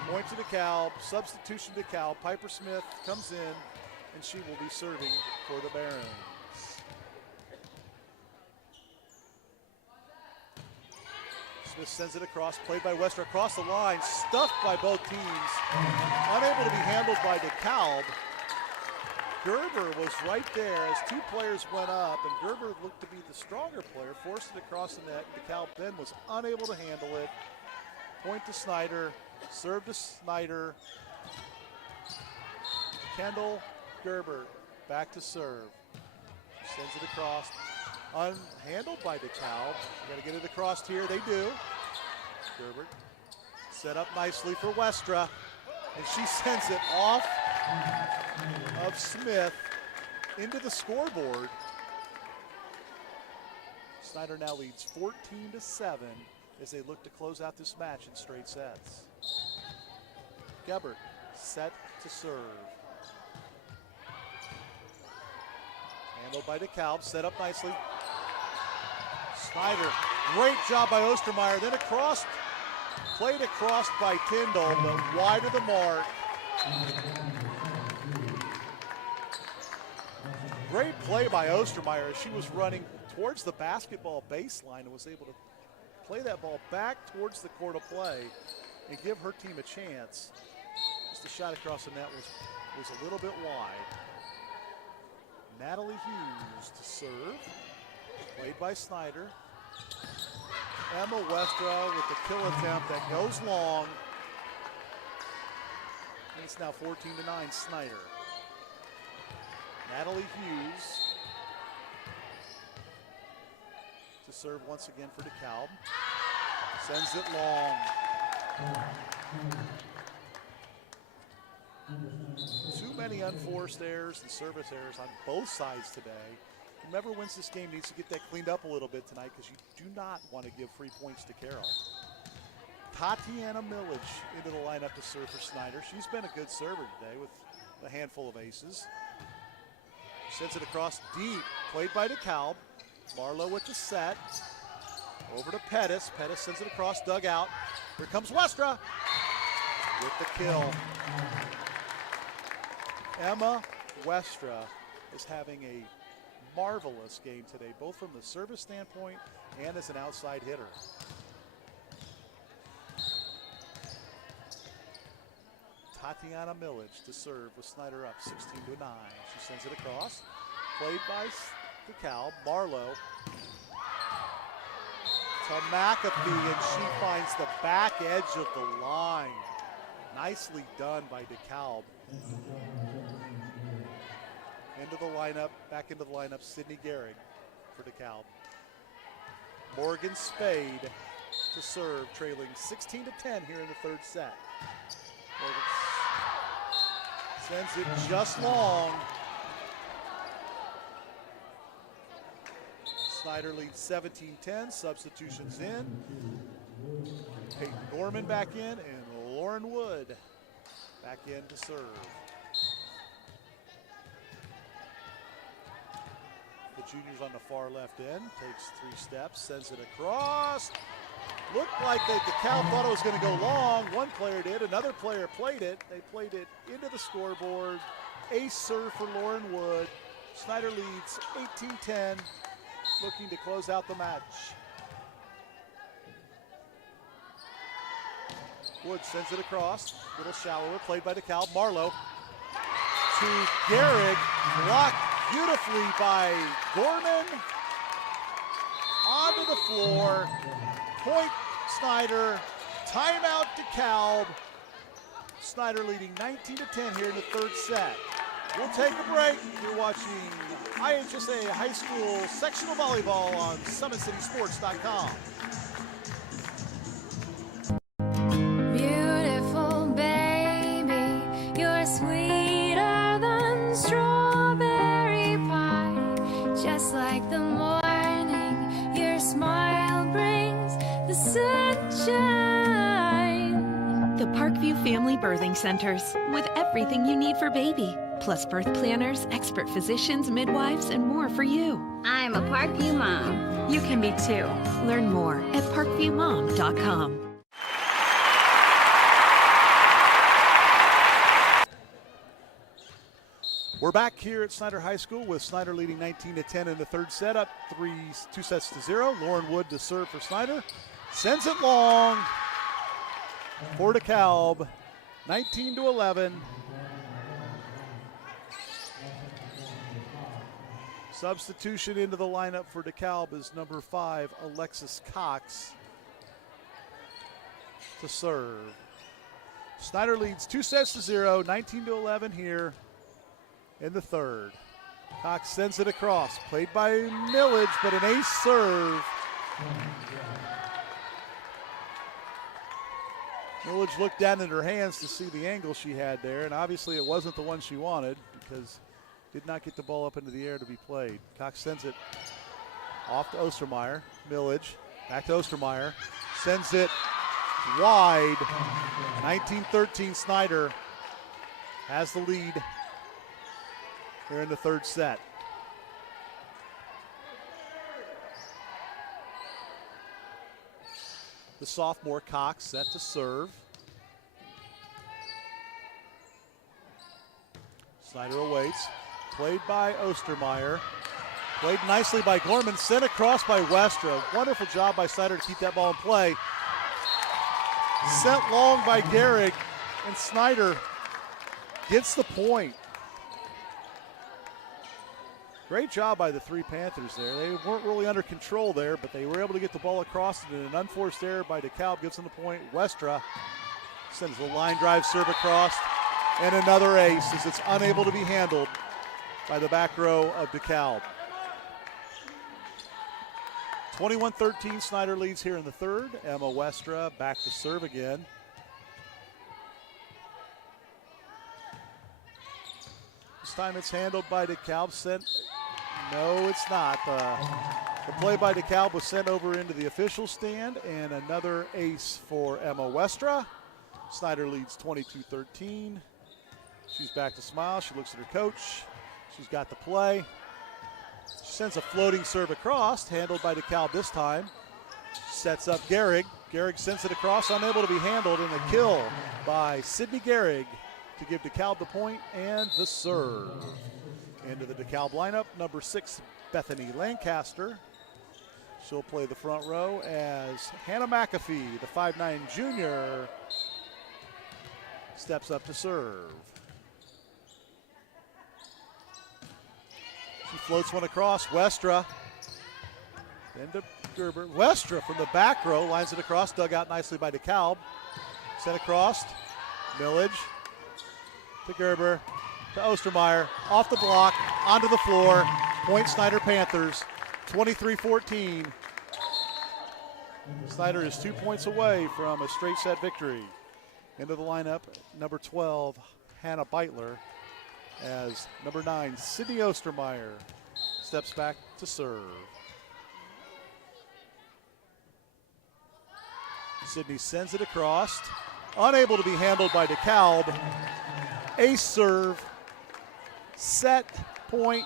Point to DeKalb, substitution to DeKalb. Piper Smith comes in, and she will be serving for the Barons. Smith sends it across, played by Westra across the line, stuffed by both teams. Unable to be handled by DeKalb. Gerber was right there as two players went up, and Gerber looked to be the stronger player, forced it across the net. DeKalb then was unable to handle it. Point to Snider, serve to Snider. Kendall Gerber back to serve. Sends it across. Unhandled by DeKalb. Got to get it across here. They do. Gerber set up nicely for Westra, and she sends it off of Smith into the scoreboard. Snider now leads 14-7 as they look to close out this match in straight sets. Gebert set to serve. Handled by DeKalb, set up nicely. Snider, great job by Ostermeyer. Then across, played across by Tyndall, but wide of the mark. Great play by Ostermeyer as she was running towards the basketball baseline and was able to play that ball back towards the court of play and give her team a chance. Just a shot across the net was a little bit wide. Natalie Hughes to serve, played by Snider. Emma Westra with the kill attempt that goes long. And it's now 14-9 Snider. Natalie Hughes to serve once again for DeKalb. Sends it long. Too many unforced errors and service errors on both sides today. Whoever wins this game needs to get that cleaned up a little bit tonight because you do not want to give free points to Carroll. Tatiana Millage into the lineup to serve for Snider. She's been a good server today with a handful of aces. Sends it across deep, played by DeKalb. Marlowe with the set. Over to Pettis. Pettis sends it across, dug out. Here comes Westra with the kill. Emma Westra is having a marvelous game today, both from the service standpoint and as an outside hitter. Tatiana Millage to serve with Snider up 16-9. She sends it across, played by DeKalb. Marlowe to McAfee, and she finds the back edge of the line. Nicely done by DeKalb. Into the lineup, back into the lineup, Sydney Gehrig for DeKalb. Morgan Spade to serve, trailing 16-10 here in the third set. Morgan sends it just long. Snider leads 17-10, substitutions in. Peyton Gorman back in, and Lauren Wood back in to serve. The juniors on the far left end, takes 3 steps, sends it across. Looked like DeKalb thought it was going to go long. One player did, another player played it. They played it into the scoreboard. Ace serve for Lauren Wood. Snider leads 18-10, looking to close out the match. Wood sends it across, a little shallower, played by DeKalb. Marlowe to Gehrig, blocked beautifully by Gorman. Onto the floor. Point Snider. Timeout DeKalb. Snider leading 19-10 here in the third set. We'll take a break. You're watching IHSAA High School Sectional Volleyball on SummitCitySports.com. Beautiful baby, you're sweeter than strawberry pie. Just like the morning, your smile brings the sunshine. The Parkview Family Birthing Centers, with everything you need for baby, plus birth planners, expert physicians, midwives, and more for you. I'm a Parkview mom. You can be too. Learn more at parkviewmom.com. We're back here at Snider High School with Snider leading 19-10 in the third set, up 2-0. Lauren Wood to serve for Snider. Sends it long for DeKalb, 19-11. Substitution into the lineup for DeKalb is number 5, Alexis Cox, to serve. Snider leads 2-0, 19-11 here in the third. Cox sends it across, played by Millage, but an ace serve. Millage looked down at her hands to see the angle she had there, and obviously it wasn't the one she wanted because did not get the ball up into the air to be played. Cox sends it off to Ostermeyer. Millage back to Ostermeyer. Sends it wide. 19-13 Snider has the lead here in the third set. The sophomore Cox set to serve. Snider awaits. Played by Ostermeyer. Played nicely by Gorman. Sent across by Westra. Wonderful job by Snider to keep that ball in play. Sent long by Gehrig, and Snider gets the point. Great job by the three Panthers there. They weren't really under control there, but they were able to get the ball across, and an unforced error by DeKalb gives them the point. Westra sends the line drive serve across, and another ace as it's unable to be handled by the back row of DeKalb. 21-13, Snider leads here in the third. Emma Westra back to serve again. This time it's handled by DeKalb. No, it's not. The play by DeKalb was sent over into the official stand, and another ace for Emma Westra. Snider leads 22-13. She's back to smile. She looks at her coach. She's got the play. She sends a floating serve across, handled by DeKalb this time. Sets up Gehrig. Gehrig sends it across, unable to be handled, and a kill by Sydney Gehrig to give DeKalb the point and the serve. Into the DeKalb lineup, number 6, Bethany Lancaster. She'll play the front row as Hannah McAfee, the 5'9" junior, steps up to serve. She floats one across. Westra. Then to Gerber. Westra from the back row lines it across. Dug out nicely by DeKalb. Sent across. Millage to Gerber. To Ostermeyer. Off the block. Onto the floor. Point Snider Panthers. 23-14. Snider is 2 points away from a straight set victory. Into the lineup, number 12, Hannah Beitler, as number 9, Sydney Ostermeyer steps back to serve. Sydney sends it across, unable to be handled by DeKalb. Ace serve, set point,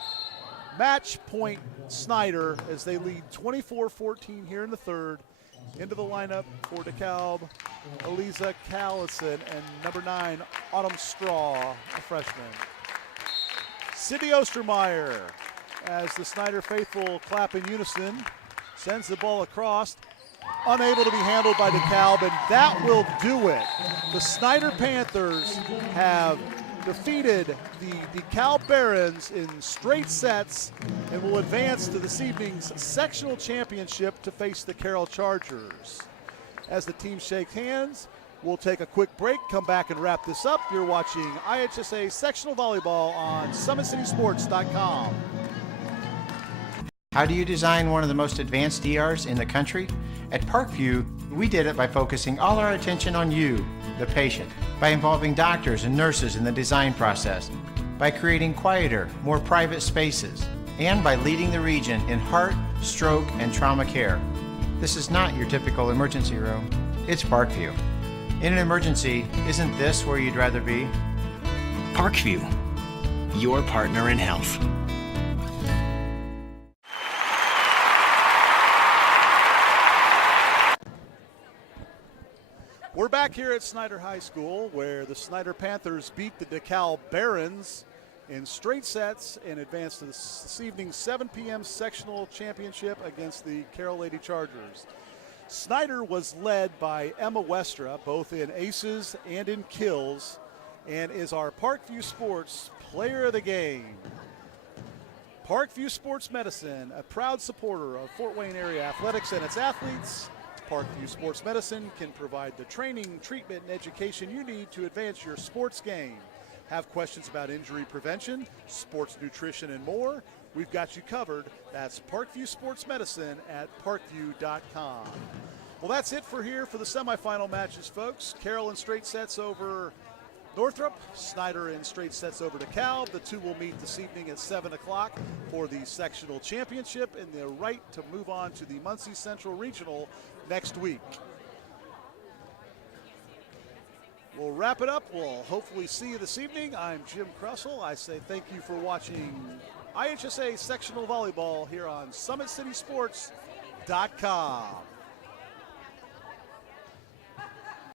match point Snider as they lead 24-14 here in the third. Into the lineup for DeKalb, Eliza Callison, and number 9, Autumn Straw, a freshman. Sydney Ostermeyer, as the Snider faithful clap in unison, sends the ball across, unable to be handled by DeKalb, and that will do it. The Snider Panthers have defeated the DeKalb Barons in straight sets and will advance to this evening's sectional championship to face the Carroll Chargers. As the teams shake hands, we'll take a quick break, come back and wrap this up. You're watching IHSAA Sectional Volleyball on SummitCitySports.com. How do you design one of the most advanced DRs in the country? At Parkview, we did it by focusing all our attention on you, the patient, by involving doctors and nurses in the design process, by creating quieter, more private spaces, and by leading the region in heart, stroke, and trauma care. This is not your typical emergency room. It's Parkview. In an emergency, isn't this where you'd rather be? Parkview, your partner in health. We're back here at Snider High School, where the Snider Panthers beat the DeKalb Barons in straight sets and advanced to this evening's 7 p.m. sectional championship against the Carroll Lady Chargers. Snider was led by Emma Westra, both in aces and in kills, and is our Parkview Sports Player of the Game. Parkview Sports Medicine, a proud supporter of Fort Wayne area athletics and its athletes. Parkview Sports Medicine can provide the training, treatment, and education you need to advance your sports game. Have questions about injury prevention, sports nutrition, and more? We've got you covered. That's Parkview Sports Medicine at parkview.com. Well, that's it for here for the semifinal matches, folks. Carroll in straight sets over Northrop, Snider in straight sets over DeKalb. The two will meet this evening at 7 o'clock for the sectional championship and the right to move on to the Muncie Central Regional next week. We'll wrap it up. We'll hopefully see you this evening. I'm Jim Crussell. I say thank you for watching IHSAA Sectional Volleyball here on SummitCitySports.com.